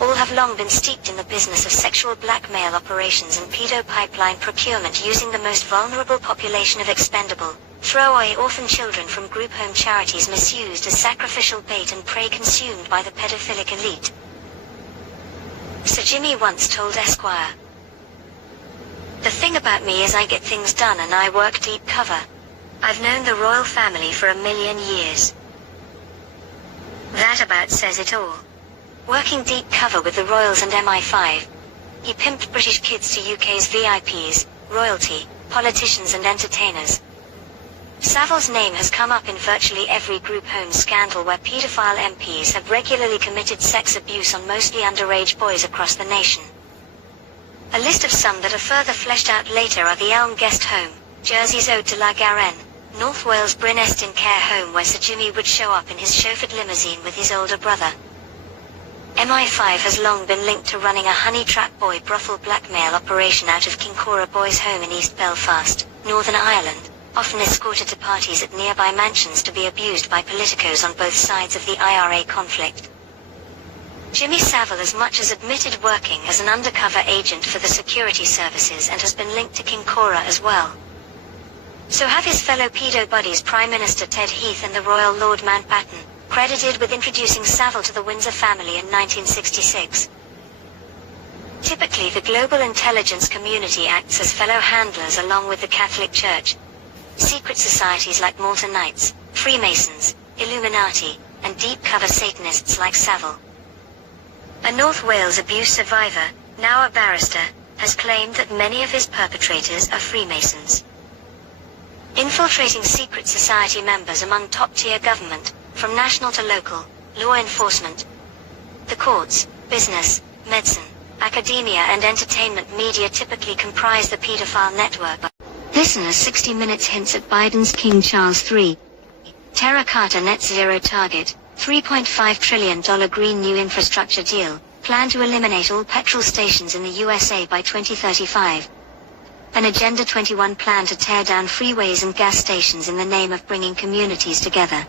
All have long been steeped in the business of sexual blackmail operations and pedo pipeline procurement using the most vulnerable population of expendable, throwaway orphan children from group home charities misused as sacrificial bait and prey consumed by the pedophilic elite. Sir Jimmy once told Esquire, "The thing about me is I get things done and I work deep cover. I've known the royal family for 1,000,000 years." That about says it all. Working deep cover with the royals and MI5, he pimped British kids to UK's VIPs, royalty, politicians and entertainers. Savile's name has come up in virtually every group-owned scandal where paedophile MPs have regularly committed sex abuse on mostly underage boys across the nation. A list of some that are further fleshed out later are the Elm Guest Home, Jersey's Ode to La Garenne, North Wales' Bryn Estyn Care Home where Sir Jimmy would show up in his chauffeured limousine with his older brother. MI5 has long been linked to running a honey trap boy brothel blackmail operation out of Kincora Boys' Home in East Belfast, Northern Ireland, often escorted to parties at nearby mansions to be abused by politicos on both sides of the IRA conflict. Jimmy Savile as much as admitted working as an undercover agent for the security services and has been linked to Kincora as well. So have his fellow pedo buddies Prime Minister Ted Heath and the Royal Lord Mountbatten, credited with introducing Savile to the Windsor family in 1966. Typically the global intelligence community acts as fellow handlers along with the Catholic Church, secret societies like Malta Knights, Freemasons, Illuminati, and deep cover Satanists like Savile. A North Wales abuse survivor, now a barrister, has claimed that many of his perpetrators are Freemasons. Infiltrating secret society members among top-tier government, from national to local, law enforcement, the courts, business, medicine, academia and entertainment media typically comprise the pedophile network. Listeners 60 Minutes hints at Biden's King Charles III. Terra Carta net zero target, $3.5 trillion Green New Infrastructure deal, plan to eliminate all petrol stations in the USA by 2035. An Agenda 21 plan to tear down freeways and gas stations in the name of bringing communities together.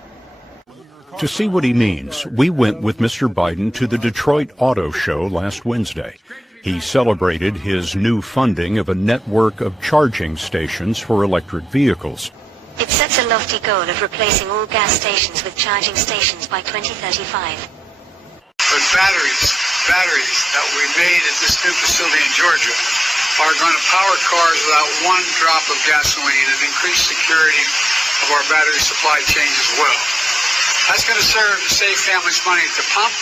To see what he means, we went with Mr. Biden to the Detroit Auto Show last Wednesday. He celebrated his new funding of a network of charging stations for electric vehicles. It sets a lofty goal of replacing all gas stations with charging stations by 2035. But batteries that we made at this new facility in Georgia are going to power cars without one drop of gasoline and increase security of our battery supply chain as well. That's going to serve to save families money at the pump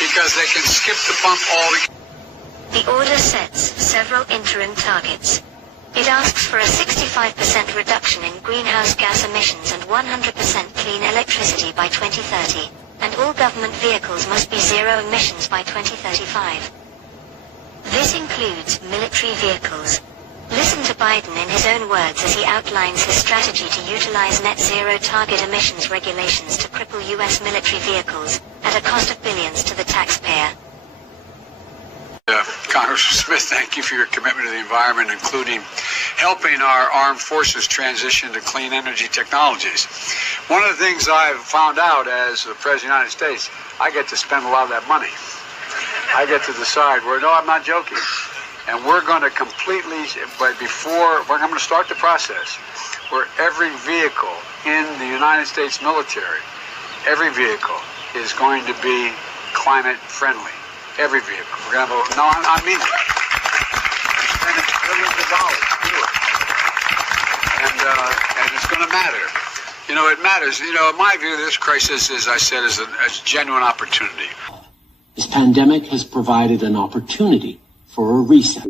because they can skip the pump altogether. The order sets several interim targets. It asks for a 65% reduction in greenhouse gas emissions and 100% clean electricity by 2030, and all government vehicles must be zero emissions by 2035. This includes military vehicles. Listen to Biden in his own words as he outlines his strategy to utilize net zero target emissions regulations to cripple U.S. military vehicles, at a cost of billions to the taxpayer. Congressman Smith, thank you for your commitment to the environment, including helping our armed forces transition to clean energy technologies. One of the things I've found out as the President of the United States, I get to spend a lot of that money. I get to decide where, no, I'm not joking. And we're going to completely, but I'm going to start the process where every vehicle in the United States military, every vehicle is going to be climate friendly. Every vehicle. We're going to have no, I mean it. We're spending billions of dollars to do it. And it's going to matter. You know, it matters. You know, in my view, this crisis, as I said, is a genuine opportunity. This pandemic has provided an opportunity for a reset.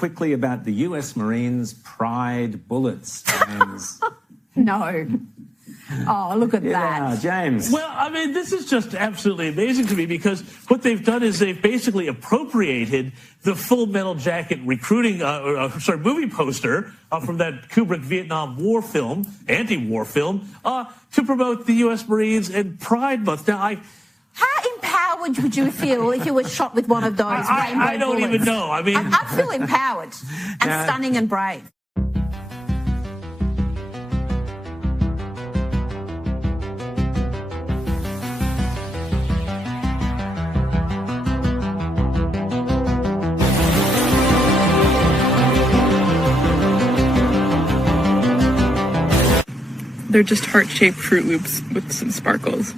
quickly about the U.S. Marines Pride bullets, James? No. Oh, look at Yeah, that. James. Well, I mean, this is just absolutely amazing to me because what they've done is they've basically appropriated the Full Metal Jacket recruiting, movie poster from that Kubrick Vietnam War film, anti-war film, to promote the U.S. Marines and Pride Month. Now, How empowered would you feel if you were shot with one of those rainbow I don't bullets? even know. I mean, I feel empowered and stunning and brave. They're just heart-shaped Fruit Loops with some sparkles.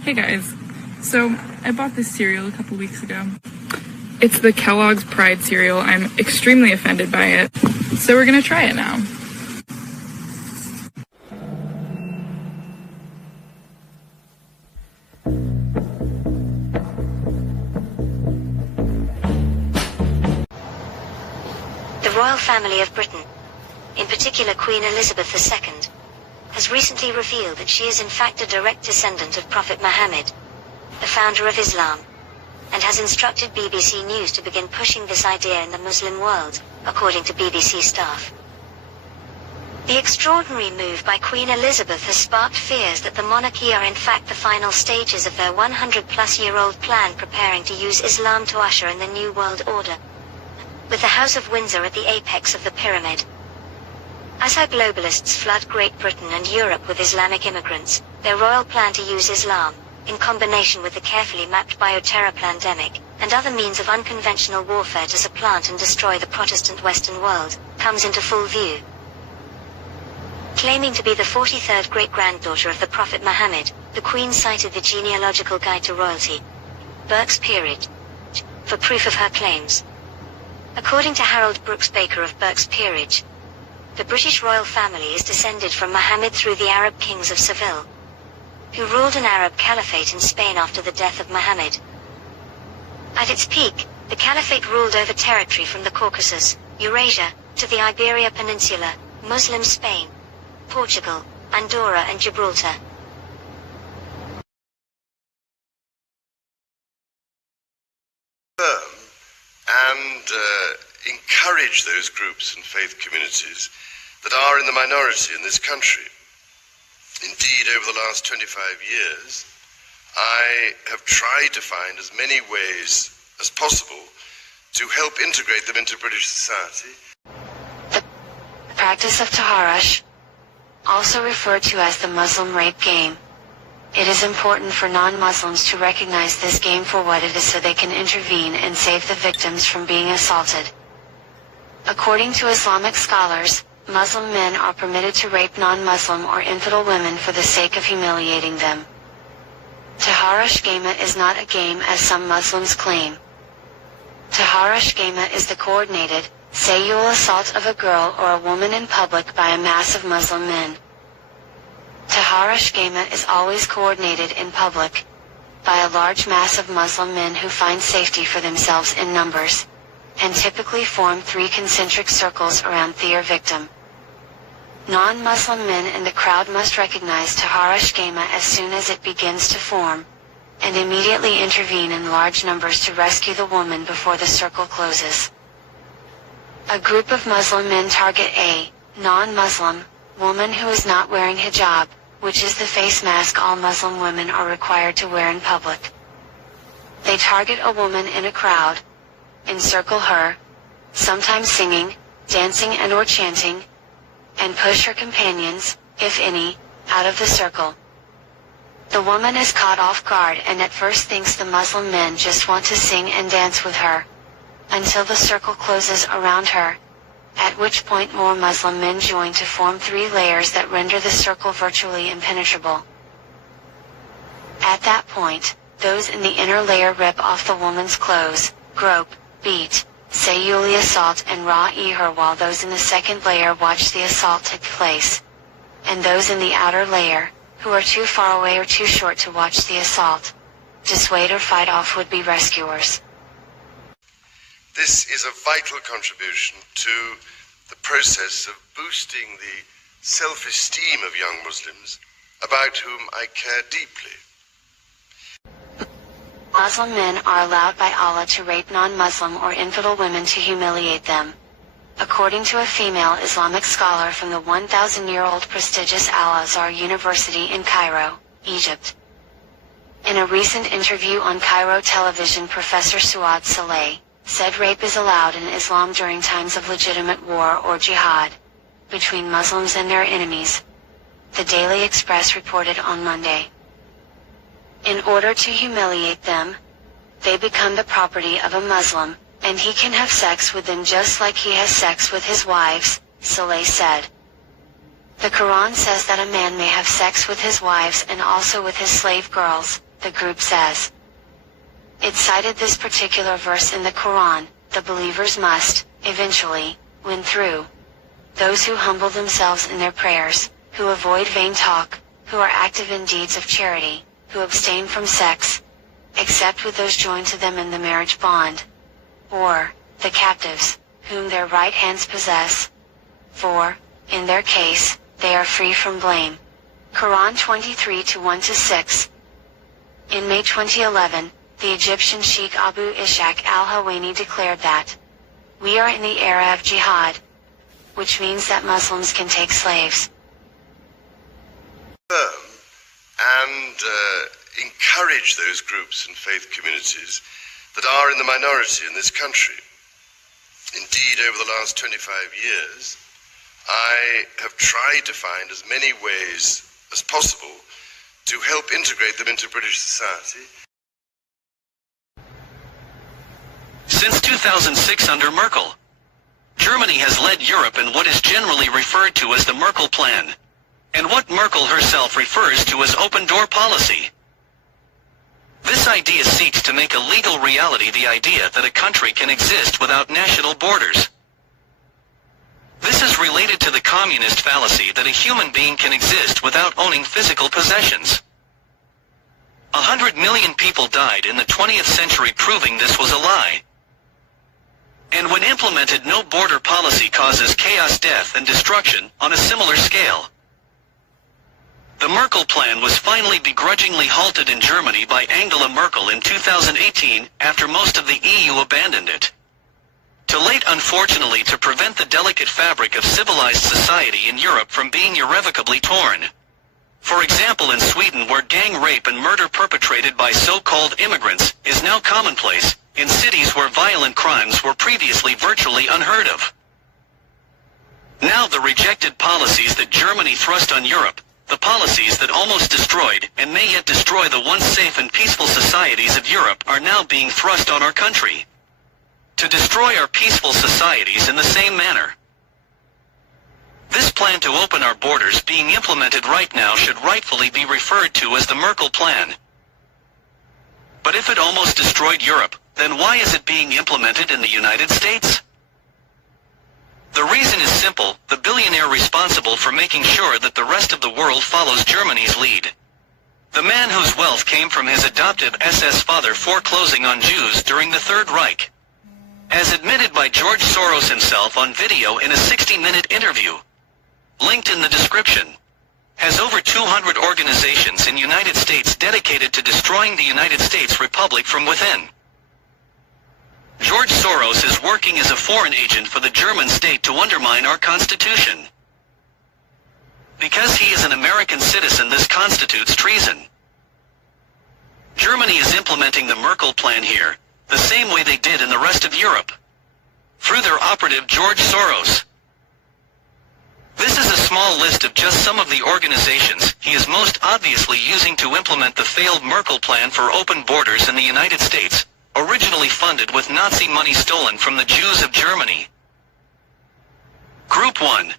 Hey guys, so I bought this cereal a couple weeks ago. It's the Kellogg's Pride cereal. I'm extremely offended by it, so we're gonna try it now. The royal family of Britain, in particular Queen Elizabeth II, has recently revealed that she is in fact a direct descendant of Prophet Muhammad, the founder of Islam, and has instructed BBC News to begin pushing this idea in the Muslim world, according to BBC staff. The extraordinary move by Queen Elizabeth has sparked fears that the monarchy are in fact the final stages of their 100-plus-year-old plan preparing to use Islam to usher in the New World Order, with the House of Windsor at the apex of the pyramid. As our globalists flood Great Britain and Europe with Islamic immigrants, their royal plan to use Islam, in combination with the carefully mapped Terra pandemic, and other means of unconventional warfare to supplant and destroy the Protestant Western world, comes into full view. Claiming to be the 43rd great-granddaughter of the Prophet Muhammad, the Queen cited the Genealogical Guide to Royalty, Burke's Peerage, for proof of her claims. According to Harold Brooks Baker of Burke's Peerage, the British royal family is descended from Muhammad through the Arab kings of Seville, who ruled an Arab caliphate in Spain after the death of Muhammad. At its peak, the caliphate ruled over territory from the Caucasus, Eurasia, to the Iberia Peninsula, Muslim Spain, Portugal, Andorra and Gibraltar. And encourage those groups and faith communities that are in the minority in this country. Indeed, over the last 25 years, I have tried to find as many ways as possible to help integrate them into British society. The practice of Taharrush, also referred to as the Muslim rape game. It is important for non-Muslims to recognize this game for what it is so they can intervene and save the victims from being assaulted. According to Islamic scholars, Muslim men are permitted to rape non-Muslim or infidel women for the sake of humiliating them. Taharrush Gama is not a game as some Muslims claim. Taharrush Gama is the coordinated, sexual assault of a girl or a woman in public by a mass of Muslim men. Taharrush Gama is always coordinated in public by a large mass of Muslim men who find safety for themselves in numbers, and typically form 3 concentric circles around their victim. Non-Muslim men in the crowd must recognize Taharrush Gama as soon as it begins to form, and immediately intervene in large numbers to rescue the woman before the circle closes. A group of Muslim men target a non-Muslim woman who is not wearing hijab, which is the face mask all Muslim women are required to wear in public. They target a woman in a crowd, encircle her, sometimes singing, dancing and/or chanting, and push her companions, if any, out of the circle. The woman is caught off guard and at first thinks the Muslim men just want to sing and dance with her, until the circle closes around her, at which point more Muslim men join to form 3 layers that render the circle virtually impenetrable. At that point, those in the inner layer rip off the woman's clothes, grope, beat, sexually assault and rape her while those in the second layer watch the assault take place. And those in the outer layer, who are too far away or too short to watch the assault, dissuade or fight off would-be rescuers. This is a vital contribution to the process of boosting the self-esteem of young Muslims, about whom I care deeply. Muslim men are allowed by Allah to rape non-Muslim or infidel women to humiliate them. According to a female Islamic scholar from the 1,000-year-old prestigious Al-Azhar University in Cairo, Egypt. In a recent interview on Cairo television, Professor Suad Saleh said rape is allowed in Islam during times of legitimate war or jihad between Muslims and their enemies. The Daily Express reported on Monday. In order to humiliate them, they become the property of a Muslim, and he can have sex with them just like he has sex with his wives, Saleh said. The Quran says that a man may have sex with his wives and also with his slave girls, the group says. It cited this particular verse in the Quran: the believers must, eventually, win through. Those who humble themselves in their prayers, who avoid vain talk, who are active in deeds of charity, who abstain from sex, except with those joined to them in the marriage bond, or the captives, whom their right hands possess. For, in their case, they are free from blame. Quran 23:1-6. In May 2011, the Egyptian Sheikh Abu Ishaq al-Hawaini declared that, "We are in the era of jihad," which means that Muslims can take slaves. And encourage those groups and faith communities that are in the minority in this country. Indeed, over the last 25 years, I have tried to find as many ways as possible to help integrate them into British society. Since 2006 under Merkel, Germany has led Europe in what is generally referred to as the Merkel Plan, and what Merkel herself refers to as open-door policy. This idea seeks to make a legal reality the idea that a country can exist without national borders. This is related to the communist fallacy that a human being can exist without owning physical possessions. 100 million people died in the 20th century proving this was a lie. And when implemented, no border policy causes chaos, death, and destruction on a similar scale. The Merkel Plan was finally begrudgingly halted in Germany by Angela Merkel in 2018 after most of the EU abandoned it. Too late, unfortunately, to prevent the delicate fabric of civilized society in Europe from being irrevocably torn. For example, in Sweden, where gang rape and murder perpetrated by so-called immigrants is now commonplace, in cities where violent crimes were previously virtually unheard of. Now the rejected policies that Germany thrust on Europe, the policies that almost destroyed and may yet destroy the once safe and peaceful societies of Europe, are now being thrust on our country. To destroy our peaceful societies in the same manner. This plan to open our borders being implemented right now should rightfully be referred to as the Merkel Plan. But if it almost destroyed Europe, then why is it being implemented in the United States? The reason is simple: the billionaire responsible for making sure that the rest of the world follows Germany's lead. The man whose wealth came from his adoptive SS father foreclosing on Jews during the Third Reich. As admitted by George Soros himself on video in a 60-minute interview, linked in the description, has over 200 organizations in United States dedicated to destroying the United States Republic from within. George Soros is working as a foreign agent for the German state to undermine our Constitution. Because he is an American citizen, this constitutes treason. Germany is implementing the Merkel Plan here, the same way they did in the rest of Europe, through their operative George Soros. This is a small list of just some of the organizations he is most obviously using to implement the failed Merkel Plan for open borders in the United States, originally funded with Nazi money stolen from the Jews of Germany. Group 1.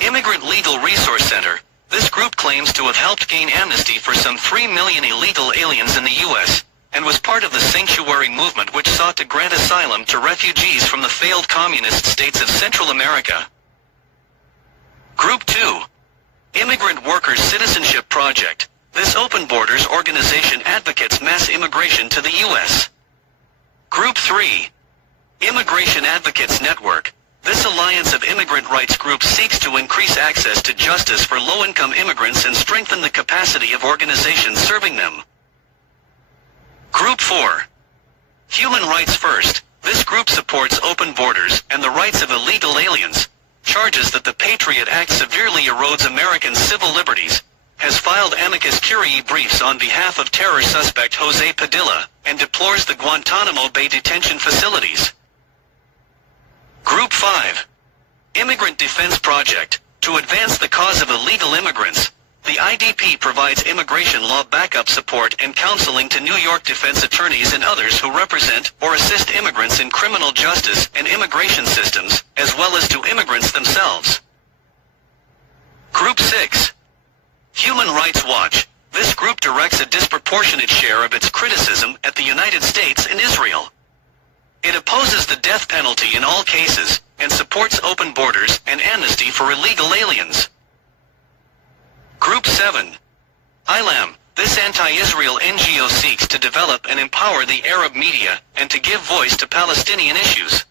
Immigrant Legal Resource Center. This group claims to have helped gain amnesty for some 3 million illegal aliens in the U.S., and was part of the sanctuary movement which sought to grant asylum to refugees from the failed communist states of Central America. Group 2. Immigrant Workers Citizenship Project. This open borders organization advocates mass immigration to the U.S. Group 3. Immigration Advocates Network. This alliance of immigrant rights groups seeks to increase access to justice for low-income immigrants and strengthen the capacity of organizations serving them. Group 4. Human Rights First. This group supports open borders and the rights of illegal aliens, charges that the Patriot Act severely erodes American civil liberties, has filed amicus curiae briefs on behalf of terror suspect Jose Padilla, and deplores the Guantanamo Bay detention facilities. Group 5. Immigrant Defense Project. To advance the cause of illegal immigrants, the IDP provides immigration law backup support and counseling to New York defense attorneys and others who represent or assist immigrants in criminal justice and immigration systems, as well as to immigrants themselves. Group 6. Human Rights Watch. This group directs a disproportionate share of its criticism at the United States and Israel. It opposes the death penalty in all cases, and supports open borders and amnesty for illegal aliens. Group 7. ILAM. This anti-Israel NGO seeks to develop and empower the Arab media, and to give voice to Palestinian issues.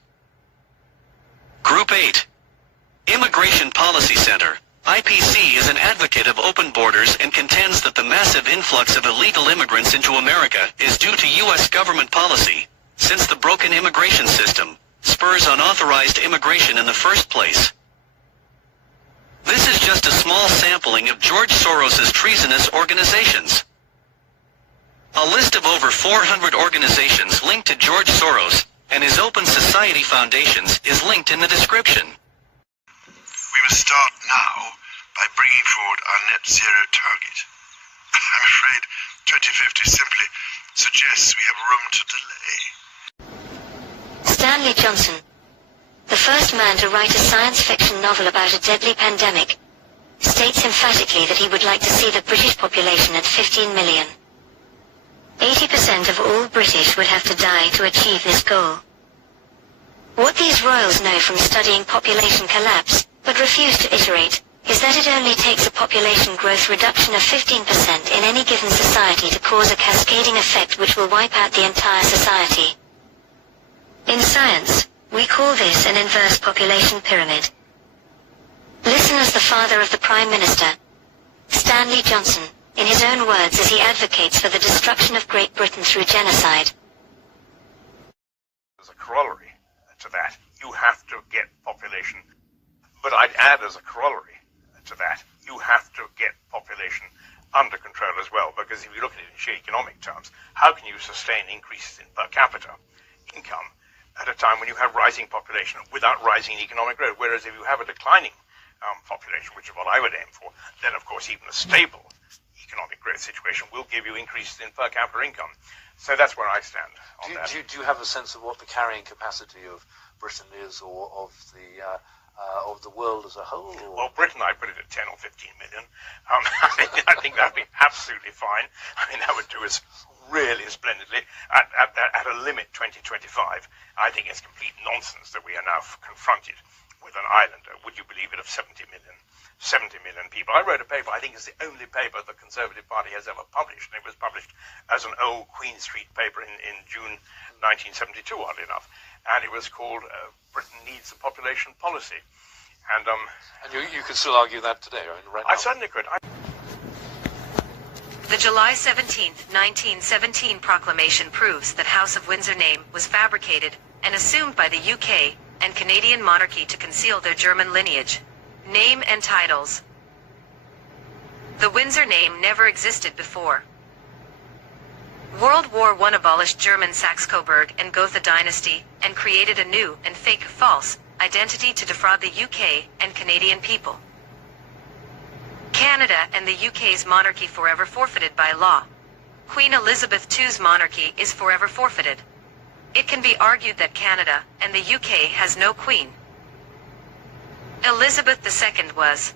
Group 8. Immigration Policy Center. IPC is an advocate of open borders and contends that the massive influx of illegal immigrants into America is due to U.S. government policy, since the broken immigration system spurs unauthorized immigration in the first place. This is just a small sampling of George Soros's treasonous organizations. A list of over 400 organizations linked to George Soros and his Open Society foundations is linked in the description. We must start now by bringing forward our net zero target. I'm afraid 2050 simply suggests we have room to delay. Stanley Johnson, the first man to write a science fiction novel about a deadly pandemic, states emphatically that he would like to see the British population at 15 million. 80% of all British would have to die to achieve this goal. What these royals know from studying population collapse, but refuse to iterate, is that it only takes a population growth reduction of 15% in any given society to cause a cascading effect which will wipe out the entire society. In science, we call this an inverse population pyramid. Listen as the father of the Prime Minister, Stanley Johnson, in his own words as he advocates for the destruction of Great Britain through genocide. As a corollary to that, you have to get population, but I'd add as a corollary to that, you have to get population under control as well, because if you look at it in sheer economic terms, how can you sustain increases in per capita income at a time when you have rising population without rising economic growth? Whereas if you have a declining population, which is what I would aim for, then of course even a stable economic growth situation will give you increases in per capita income. So that's where I stand on that. Do you have a sense of what the carrying capacity of Britain is, or of the world as a whole? Well, Britain, I put it at 10 or 15 million. I think that would be absolutely fine. I mean, that would do us really splendidly. At a limit 2025, I think it's complete nonsense that we are now confronted with an island, would you believe it, of 70 million people. I wrote a paper, I think it's the only paper the Conservative Party has ever published, and it was published as an old Queen Street paper in June 1972, oddly enough, and it was called Britain Needs a Population Policy. And you could still argue that today, right? I certainly could. The July 17, 1917 proclamation proves that House of Windsor name was fabricated and assumed by the UK and Canadian monarchy to conceal their German lineage. Name and titles. The Windsor name never existed before. World War I abolished German Saxe-Coburg and Gotha dynasty and created a new and fake false identity to defraud the UK and Canadian people. Canada and the UK's monarchy forever forfeited by law. Queen Elizabeth II's monarchy is forever forfeited. It can be argued that Canada and the UK has no queen. Elizabeth II was,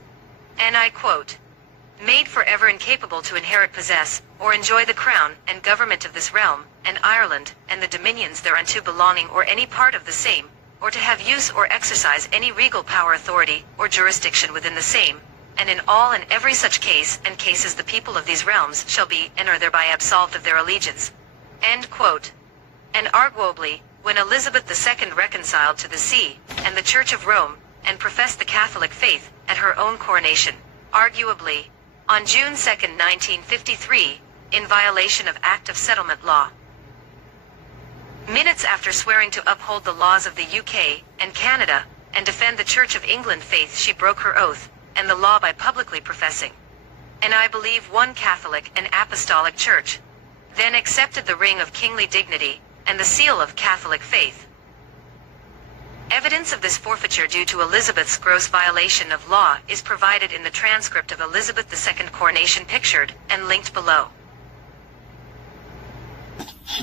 and I quote, made forever incapable to inherit, possess, or enjoy the crown and government of this realm, and Ireland, and the dominions thereunto belonging, or any part of the same, or to have use or exercise any regal power, authority, or jurisdiction within the same, and in all and every such case and cases the people of these realms shall be and are thereby absolved of their allegiance. End quote. And arguably, when Elizabeth II reconciled to the See and the Church of Rome, and professed the Catholic faith at her own coronation, arguably, on June 2, 1953, in violation of Act of Settlement law. Minutes after swearing to uphold the laws of the UK and Canada, and defend the Church of England faith, she broke her oath, and the law by publicly professing, "And I believe one Catholic and Apostolic Church," then accepted the ring of kingly dignity, and the seal of Catholic faith. Evidence of this forfeiture due to Elizabeth's gross violation of law is provided in the transcript of Elizabeth II coronation pictured and linked below.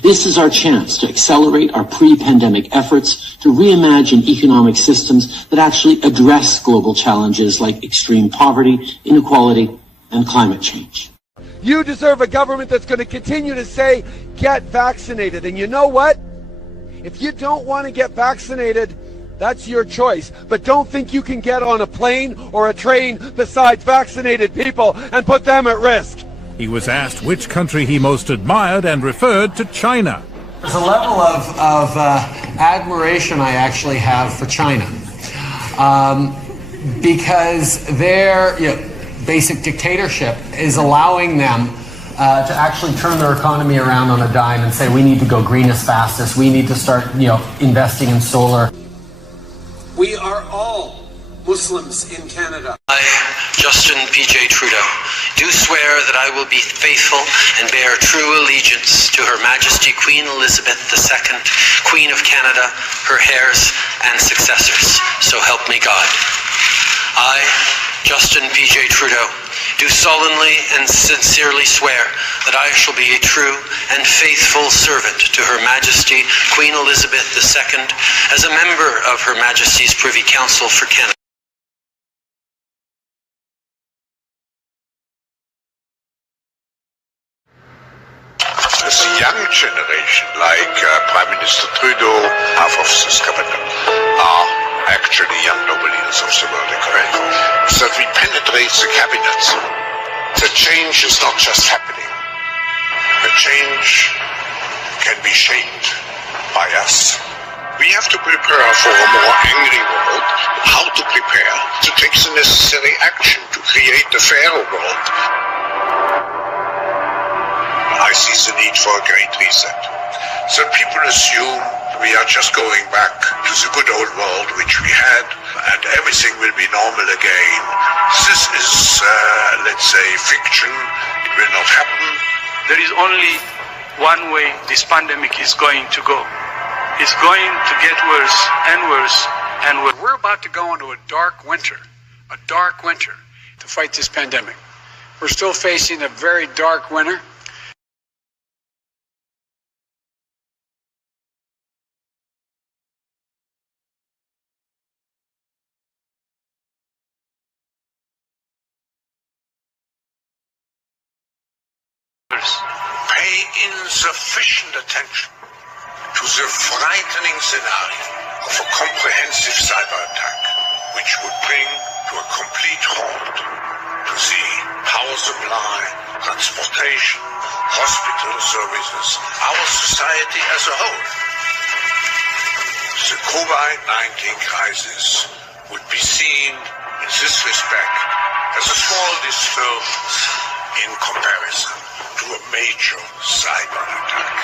This is our chance to accelerate our pre-pandemic efforts to reimagine economic systems that actually address global challenges like extreme poverty, inequality, and climate change. You deserve a government that's going to continue to say, get vaccinated. And you know what? If you don't want to get vaccinated, that's your choice. But don't think you can get on a plane or a train besides vaccinated people and put them at risk. He was asked which country he most admired and referred to China. There's a level of admiration I actually have for China because their basic dictatorship is allowing them to actually turn their economy around on a dime and say we need to go green as fast as we need to start investing in solar. We are all Muslims in Canada. I, Justin P.J. Trudeau, do swear that I will be faithful and bear true allegiance to Her Majesty Queen Elizabeth II, Queen of Canada, her heirs and successors. So help me God. I, Justin P.J. Trudeau, do solemnly and sincerely swear that I shall be a true and faithful servant to Her Majesty Queen Elizabeth II as a member of Her Majesty's Privy Council for Canada. This young generation, like Prime Minister Trudeau, half of this cabinet, are actually young noble leaders of the World Economic Forum. So that we penetrate the cabinet, the change is not just happening. The change can be shaped by us. We have to prepare for a more angry world. How to prepare? To take the necessary action to create a fairer world. I see the need for a great reset. So people assume we are just going back to the good old world which we had and everything will be normal again. This is, let's say, fiction. It will not happen. There is only one way this pandemic is going to go. It's going to get worse and worse and worse. We're about to go into a dark winter to fight this pandemic. We're still facing a very dark winter. Pay insufficient attention to the frightening scenario of a comprehensive cyber attack, which would bring to a complete halt to the power supply, transportation, hospital services, our society as a whole. The COVID-19 crisis would be seen in this respect as a small disturbance in comparison to a major cyber attack.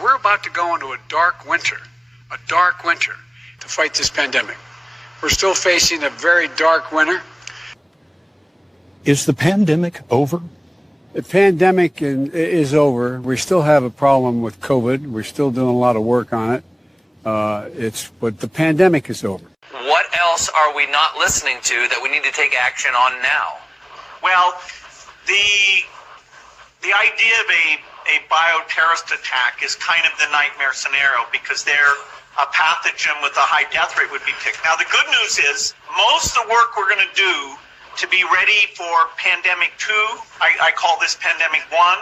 We're about to go into a dark winter to fight this pandemic. We're still facing a very dark winter. Is the pandemic over? The pandemic is over. We still have a problem with COVID. We're still doing a lot of work on it. But the pandemic is over. What else are we not listening to that we need to take action on now? Well, the idea of a bioterrorist attack is kind of the nightmare scenario because they're a pathogen with a high death rate would be picked. Now, the good news is most of the work we're going to do to be ready for pandemic 2, I call this pandemic 1.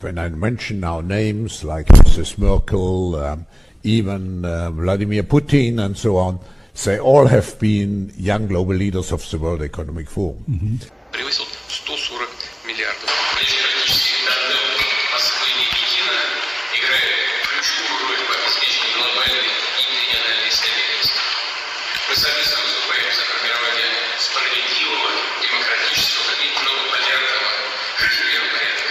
When I mention now names like Mrs. Merkel, even Vladimir Putin and so on, they all have been young global leaders of the World Economic Forum. Mm-hmm. Превысил 140 миллиардов. играет ключевую роль в обеспечении глобальной и региональной стабильности. Мы совместно выступаем за формирование справедливого, демократического и многополярного миропорядка,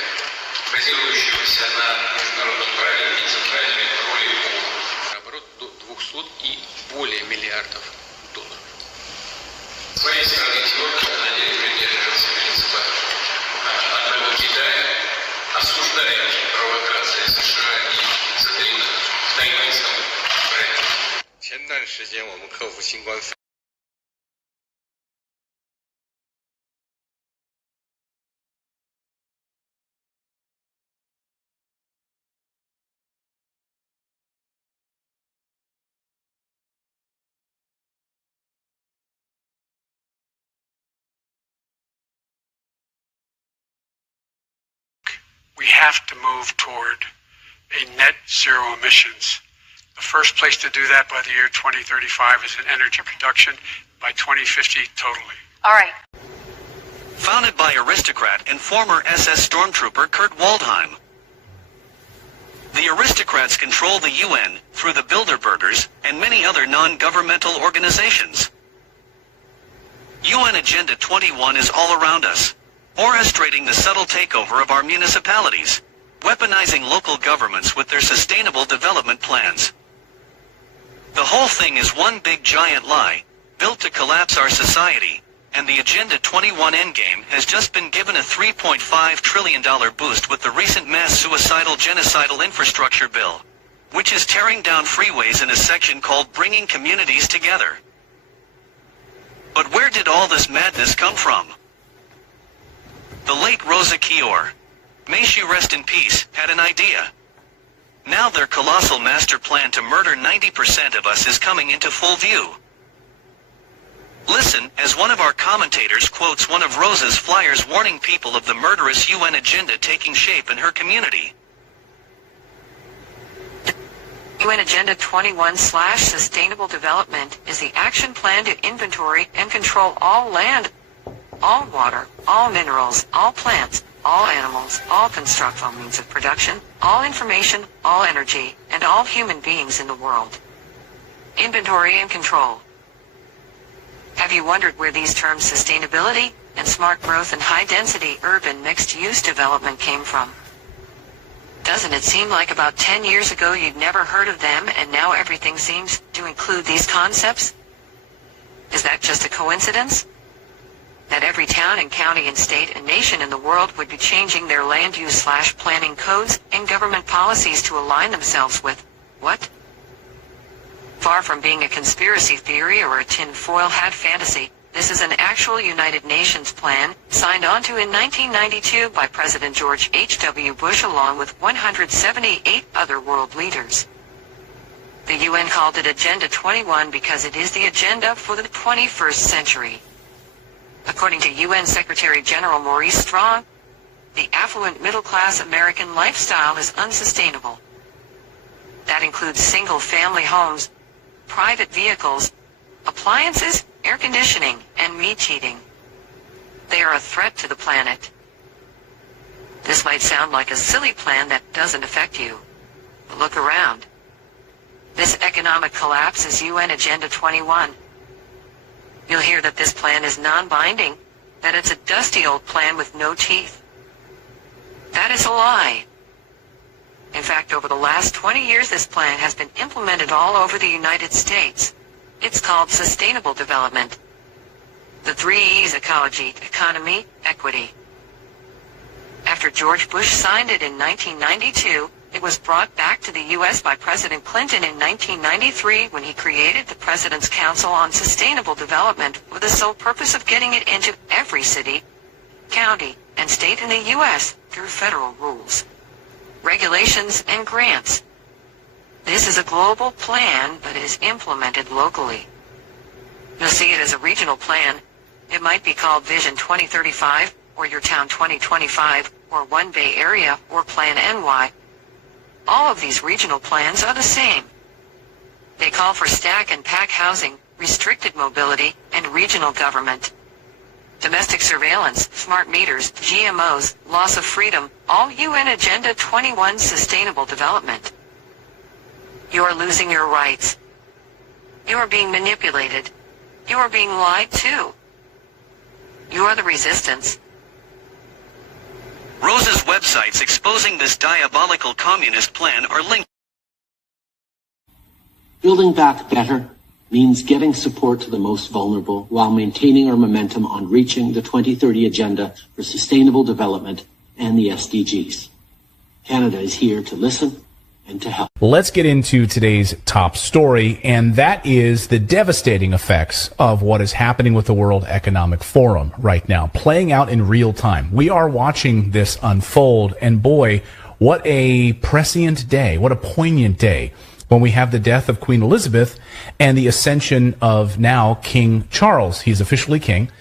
базирующегося на международном праве и центральной роли ООН. Наоборот, до 200 и более миллиардов долларов. С своей стороны, твердо на деле придерживается принципа одного Китая, осуждая провокации США и сателлитов в тайваньском проекте. 前段时间我们克服新冠肺炎。We have to move toward a net zero emissions. The first place to do that by the year 2035 is in energy production, by 2050 totally. All right. Founded by aristocrat and former SS stormtrooper Kurt Waldheim. The aristocrats control the UN through the Bilderbergers and many other non-governmental organizations. UN Agenda 21 is all around us, orchestrating the subtle takeover of our municipalities, weaponizing local governments with their sustainable development plans. The whole thing is one big giant lie, built to collapse our society, and the Agenda 21 endgame has just been given a $3.5 trillion boost with the recent mass suicidal genocidal infrastructure bill, which is tearing down freeways in a section called Bringing Communities Together. But where did all this madness come from? The late Rosa Kior, may she rest in peace, had an idea. Now their colossal master plan to murder 90% of us is coming into full view. Listen, as one of our commentators quotes one of Rosa's flyers warning people of the murderous UN agenda taking shape in her community. UN Agenda 21/Sustainable Development is the action plan to inventory and control all land, all water, all minerals, all plants, all animals, all constructional means of production, all information, all energy, and all human beings in the world. Inventory and control. Have you wondered where these terms sustainability and smart growth and high-density urban mixed-use development came from? Doesn't it seem like about 10 years ago you'd never heard of them and now everything seems to include these concepts? Is that just a coincidence? That every town and county and state and nation in the world would be changing their land use/planning codes and government policies to align themselves with what? Far from being a conspiracy theory or a tin-foil hat fantasy, this is an actual United Nations plan, signed onto in 1992 by President George H.W. Bush along with 178 other world leaders. The UN called it Agenda 21 because it is the agenda for the 21st century. According to UN Secretary General Maurice Strong, the affluent middle-class American lifestyle is unsustainable. That includes single-family homes, private vehicles, appliances, air conditioning, and meat eating. They are a threat to the planet. This might sound like a silly plan that doesn't affect you, but look around. This economic collapse is UN Agenda 21. You'll hear that this plan is non-binding, that it's a dusty old plan with no teeth. That is a lie. In fact, over the last 20 years, this plan has been implemented all over the United States. It's called Sustainable Development. The 3 E's: ecology, economy, equity. After George Bush signed it in 1992, it was brought back to the U.S. by President Clinton in 1993 when he created the President's Council on Sustainable Development with the sole purpose of getting it into every city, county, and state in the U.S. through federal rules, regulations, and grants. This is a global plan, but is implemented locally. You'll see it as a regional plan. It might be called Vision 2035, or Your Town 2025, or One Bay Area, or Plan NY. All of these regional plans are the same. They call for stack and pack housing, restricted mobility, and regional government. domestic surveillance, smart meters, GMOs, loss of freedom, all UN Agenda 21 sustainable development. You are losing your rights. You are being manipulated. You are being lied to. You are the resistance. Rosa's websites exposing this diabolical communist plan are linked. Building back better means getting support to the most vulnerable while maintaining our momentum on reaching the 2030 Agenda for Sustainable Development and the SDGs. Canada is here to listen and to help. Let's get into today's top story, and that is the devastating effects of what is happening with the World Economic Forum right now, playing out in real time. We are watching this unfold, and boy, what a prescient day, what a poignant day, when we have the death of Queen Elizabeth and the ascension of now King Charles. He's officially king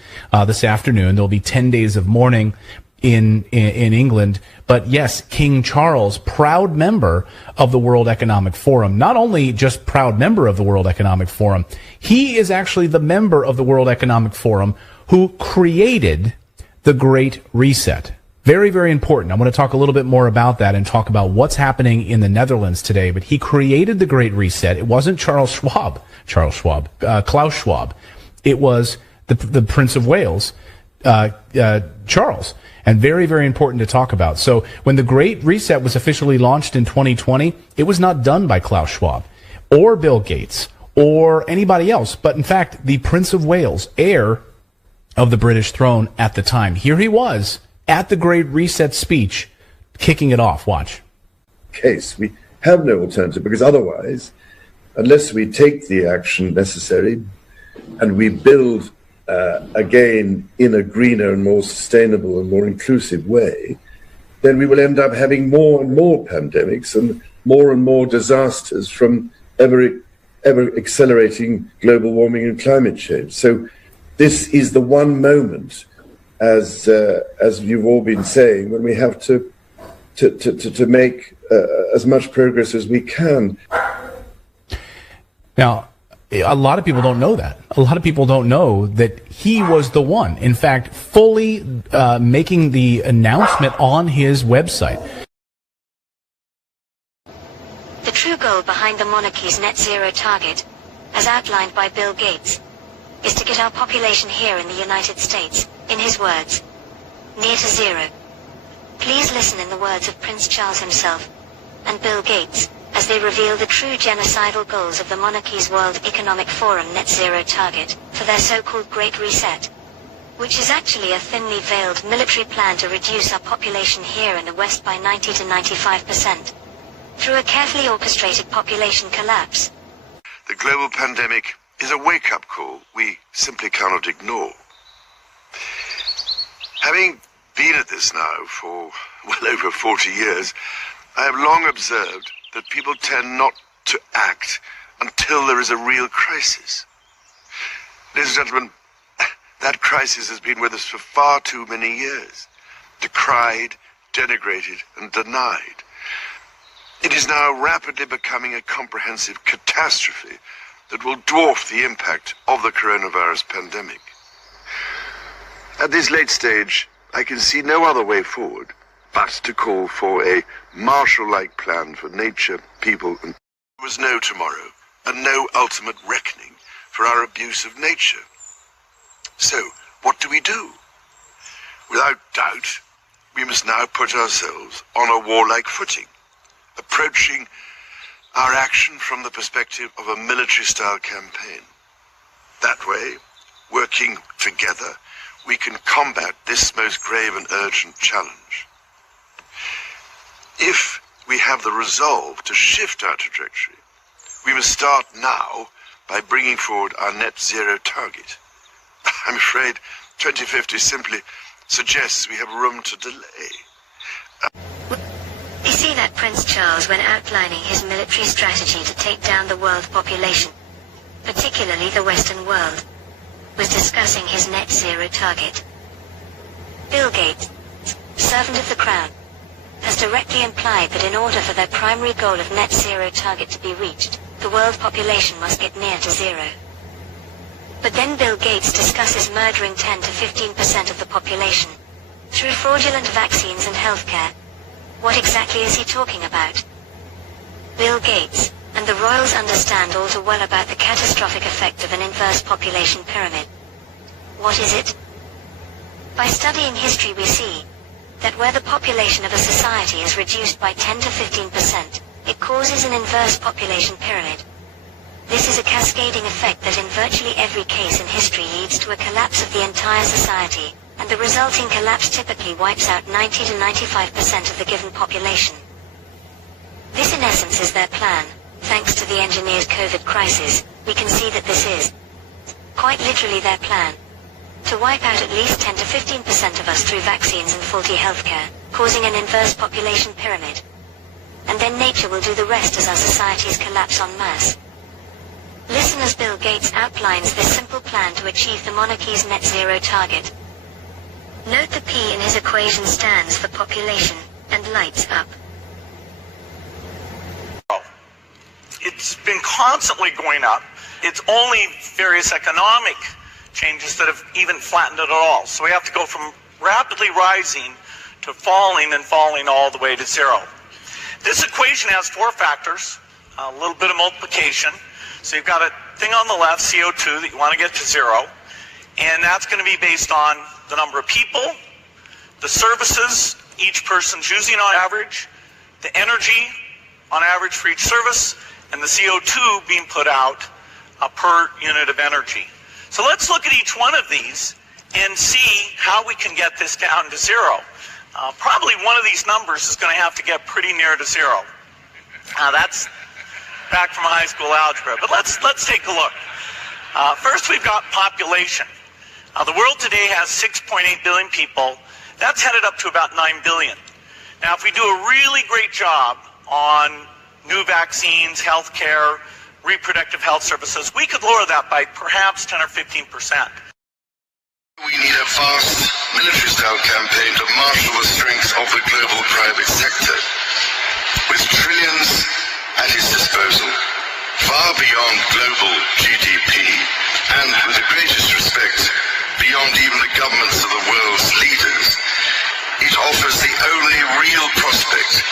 this afternoon. There'll be 10 days of mourning in England. But yes, King Charles, proud member of the World Economic Forum. Not only just proud member of the World Economic Forum, he is actually the member of the World Economic Forum who created the Great Reset. Very, very important. I want to talk a little bit more about that and talk about what's happening in the Netherlands today. But he created the Great Reset. It wasn't Klaus Schwab. It was the Prince of Wales, Charles. And very, very important to talk about. So when the Great Reset was officially launched in 2020, it was not done by Klaus Schwab or Bill Gates or anybody else. But in fact, the Prince of Wales, heir of the British throne at the time, here he was at the Great Reset speech, kicking it off. Watch. Case, we have no alternative, because otherwise, unless we take the action necessary and we build again in a greener and more sustainable and more inclusive way, then we will end up having more and more pandemics and more disasters from ever accelerating global warming and climate change. So this is the one moment, as you've all been saying, when we have to make as much progress as we can. Now, a lot of people don't know that. A lot of people don't know that he was the one, in fact, fully making the announcement on his website. The true goal behind the monarchy's net zero target, as outlined by Bill Gates, is to get our population here in the United States, in his words, near to zero. Please listen in the words of Prince Charles himself and Bill Gates as they reveal the true genocidal goals of the monarchy's World Economic Forum net zero target for their so-called Great Reset, which is actually a thinly veiled military plan to reduce our population here in the West by 90 to 95% through a carefully orchestrated population collapse. The global pandemic is a wake-up call we simply cannot ignore. Having been at this now for well over 40 years, I have long observed that people tend not to act until there is a real crisis. Ladies and gentlemen, that crisis has been with us for far too many years, decried, denigrated, and denied. It is now rapidly becoming a comprehensive catastrophe that will dwarf the impact of the coronavirus pandemic. At this late stage, I can see no other way forward but to call for a Marshall-like plan for nature, people, and... There was no tomorrow, and no ultimate reckoning for our abuse of nature. So, what do we do? Without doubt, we must now put ourselves on a warlike footing, approaching our action from the perspective of a military-style campaign. That way, working together, we can combat this most grave and urgent challenge. If we have the resolve to shift our trajectory, we must start now by bringing forward our net zero target. I'm afraid 2050 simply suggests we have room to delay. You see that Prince Charles, when outlining his military strategy to take down the world population, particularly the Western world, was discussing his net zero target. Bill Gates, servant of the Crown, has directly implied that in order for their primary goal of net zero target to be reached, the world population must get near to zero. But then Bill Gates discusses murdering 10 to 15% of the population through fraudulent vaccines and healthcare. What exactly is he talking about? Bill Gates and the royals understand all too well about the catastrophic effect of an inverse population pyramid. What is it? By studying history we see that where the population of a society is reduced by 10 to 15%, it causes an inverse population pyramid. This is a cascading effect that in virtually every case in history leads to a collapse of the entire society, and the resulting collapse typically wipes out 90 to 95% of the given population. This in essence is their plan. Thanks to the engineered COVID crisis, we can see that this is quite literally their plan. To wipe out at least 10 to 15% of us through vaccines and faulty healthcare, causing an inverse population pyramid. And then nature will do the rest as our societies collapse en masse. Listen as Bill Gates outlines this simple plan to achieve the monarchy's net zero target. Note the P in his equation stands for population, and lights up. It's been constantly going up. It's only various economic changes that have even flattened it at all. So we have to go from rapidly rising to falling and falling all the way to zero. This equation has four factors, a little bit of multiplication. So you've got a thing on the left, CO2, that you want to get to zero, and that's going to be based on the number of people, the services each person's using on average, the energy on average for each service, and the CO2 being put out per unit of energy. So let's look at each one of these and see how we can get this down to zero. Probably one of these numbers is going to have to get pretty near to zero. That's back from high school algebra, but let's take a look. First, we've got population. The world today has 6.8 billion people. That's headed up to about 9 billion. Now, if we do a really great job on new vaccines, healthcare, reproductive health services, we could lower that by perhaps 10 or 15%. We need a fast military-style campaign to marshal the strength of the global private sector, with trillions at his disposal, far beyond global GDP, and with the greatest respect, beyond even the governments of the world's leaders. It offers the only real prospect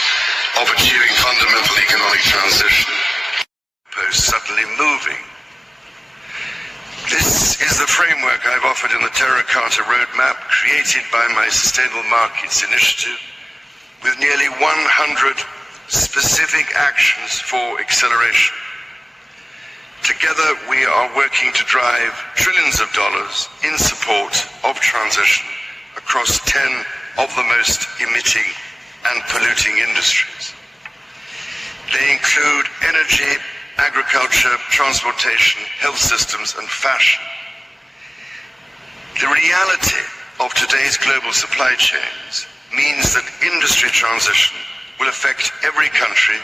of achieving fundamental economic transition. Suddenly moving. This is the framework I've offered in the Terra Carta roadmap created by my Sustainable Markets Initiative, with nearly 100 specific actions for acceleration. Together we are working to drive trillions of dollars in support of transition across 10 of the most emitting and polluting industries. They include energy, agriculture, transportation, health systems, and fashion. The reality of today's global supply chains means that industry transition will affect every country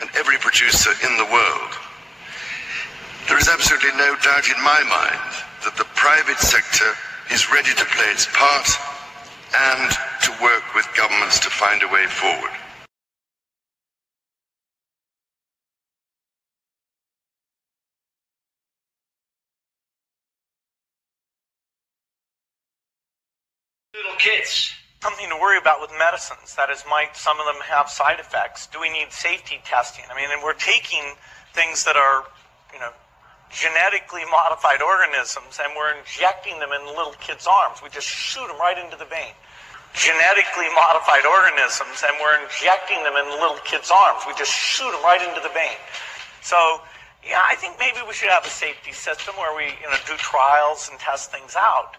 and every producer in the world. There is absolutely no doubt in my mind that the private sector is ready to play its part and to work with governments to find a way forward. Little kids. Something to worry about with medicines. That is, might some of them have side effects? Do we need safety testing? I mean, and we're taking things that are, genetically modified organisms, and we're injecting them in little kids' arms. We just shoot them right into the vein. Genetically modified organisms, and we're injecting them in little kids' arms. We just shoot them right into the vein. So, yeah, I think maybe we should have a safety system where we, do trials and test things out.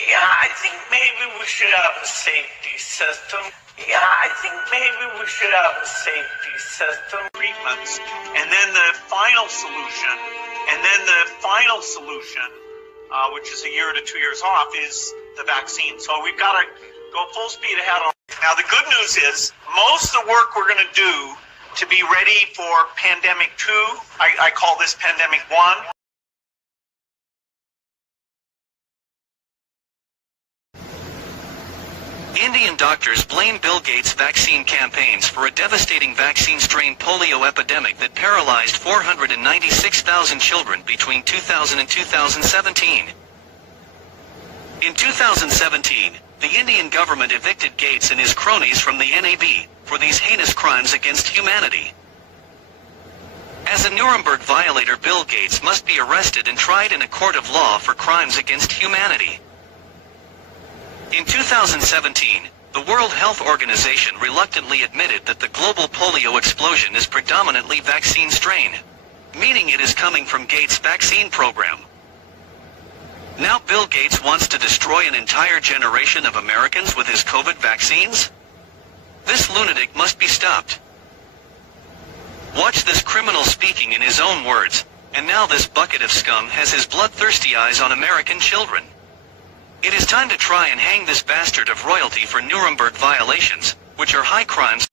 Yeah, I think maybe we should have a safety system. Yeah, I think maybe we should have a safety system. Treatments, and then the final solution, which is a year to 2 years off, is the vaccine. So we've got to go full speed ahead on. Now, the good news is most of the work we're going to do to be ready for pandemic 2, I call this pandemic 1. Indian doctors blame Bill Gates' vaccine campaigns for a devastating vaccine strain polio epidemic that paralyzed 496,000 children between 2000 and 2017. In 2017, the Indian government evicted Gates and his cronies from the NAB for these heinous crimes against humanity. As a Nuremberg violator, Bill Gates must be arrested and tried in a court of law for crimes against humanity. In 2017, the World Health Organization reluctantly admitted that the global polio explosion is predominantly vaccine strain, meaning it is coming from Gates' vaccine program. Now Bill Gates wants to destroy an entire generation of Americans with his COVID vaccines? This lunatic must be stopped. Watch this criminal speaking in his own words, and now this bucket of scum has his bloodthirsty eyes on American children. It is time to try and hang this bastard of royalty for Nuremberg violations, which are high crimes.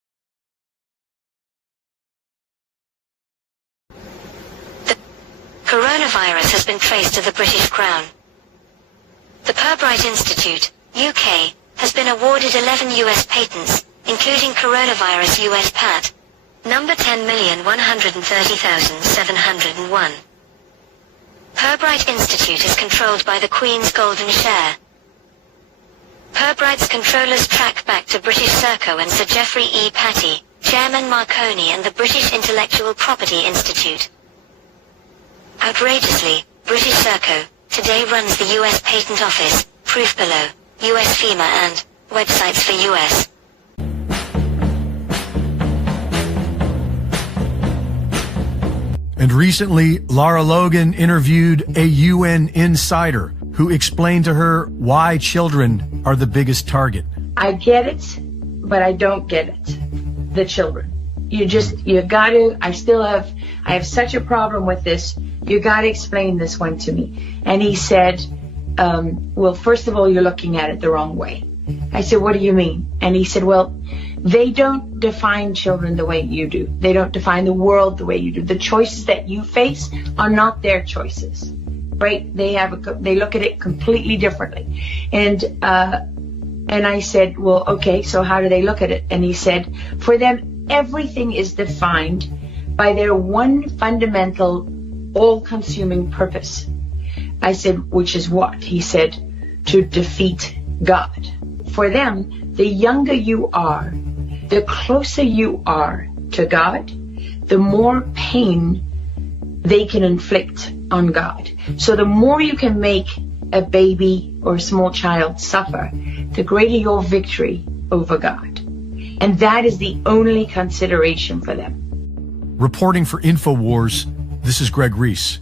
The coronavirus has been traced to the British Crown. The Pirbright Institute, UK, has been awarded 11 US patents, including coronavirus US Pat. Number 10,130,701. Pirbright Institute is controlled by the Queen's Golden Share. Pirbright's controllers track back to British Serco and Sir Geoffrey E. Patty, Chairman Marconi and the British Intellectual Property Institute. Outrageously, British Serco today runs the US Patent Office, proof below, US FEMA and websites for US. And recently, Lara Logan interviewed a UN insider who explained to her why children are the biggest target. I get it, but I don't get it. The children. You gotta, I have such a problem with this. You gotta explain this one to me. And he said, well, first of all, you're looking at it the wrong way. I said, what do you mean? And he said, well, they don't define children the way you do. They don't define the world the way you do. The choices that you face are not their choices, right? They look at it completely differently. And I said, well, okay, so how do they look at it? And he said, for them, everything is defined by their one fundamental, all-consuming purpose. I said, which is what? He said, to defeat God. For them, the younger you are, the closer you are to God, the more pain they can inflict on God. So the more you can make a baby or a small child suffer, the greater your victory over God. And that is the only consideration for them. Reporting for InfoWars, this is Greg Reese.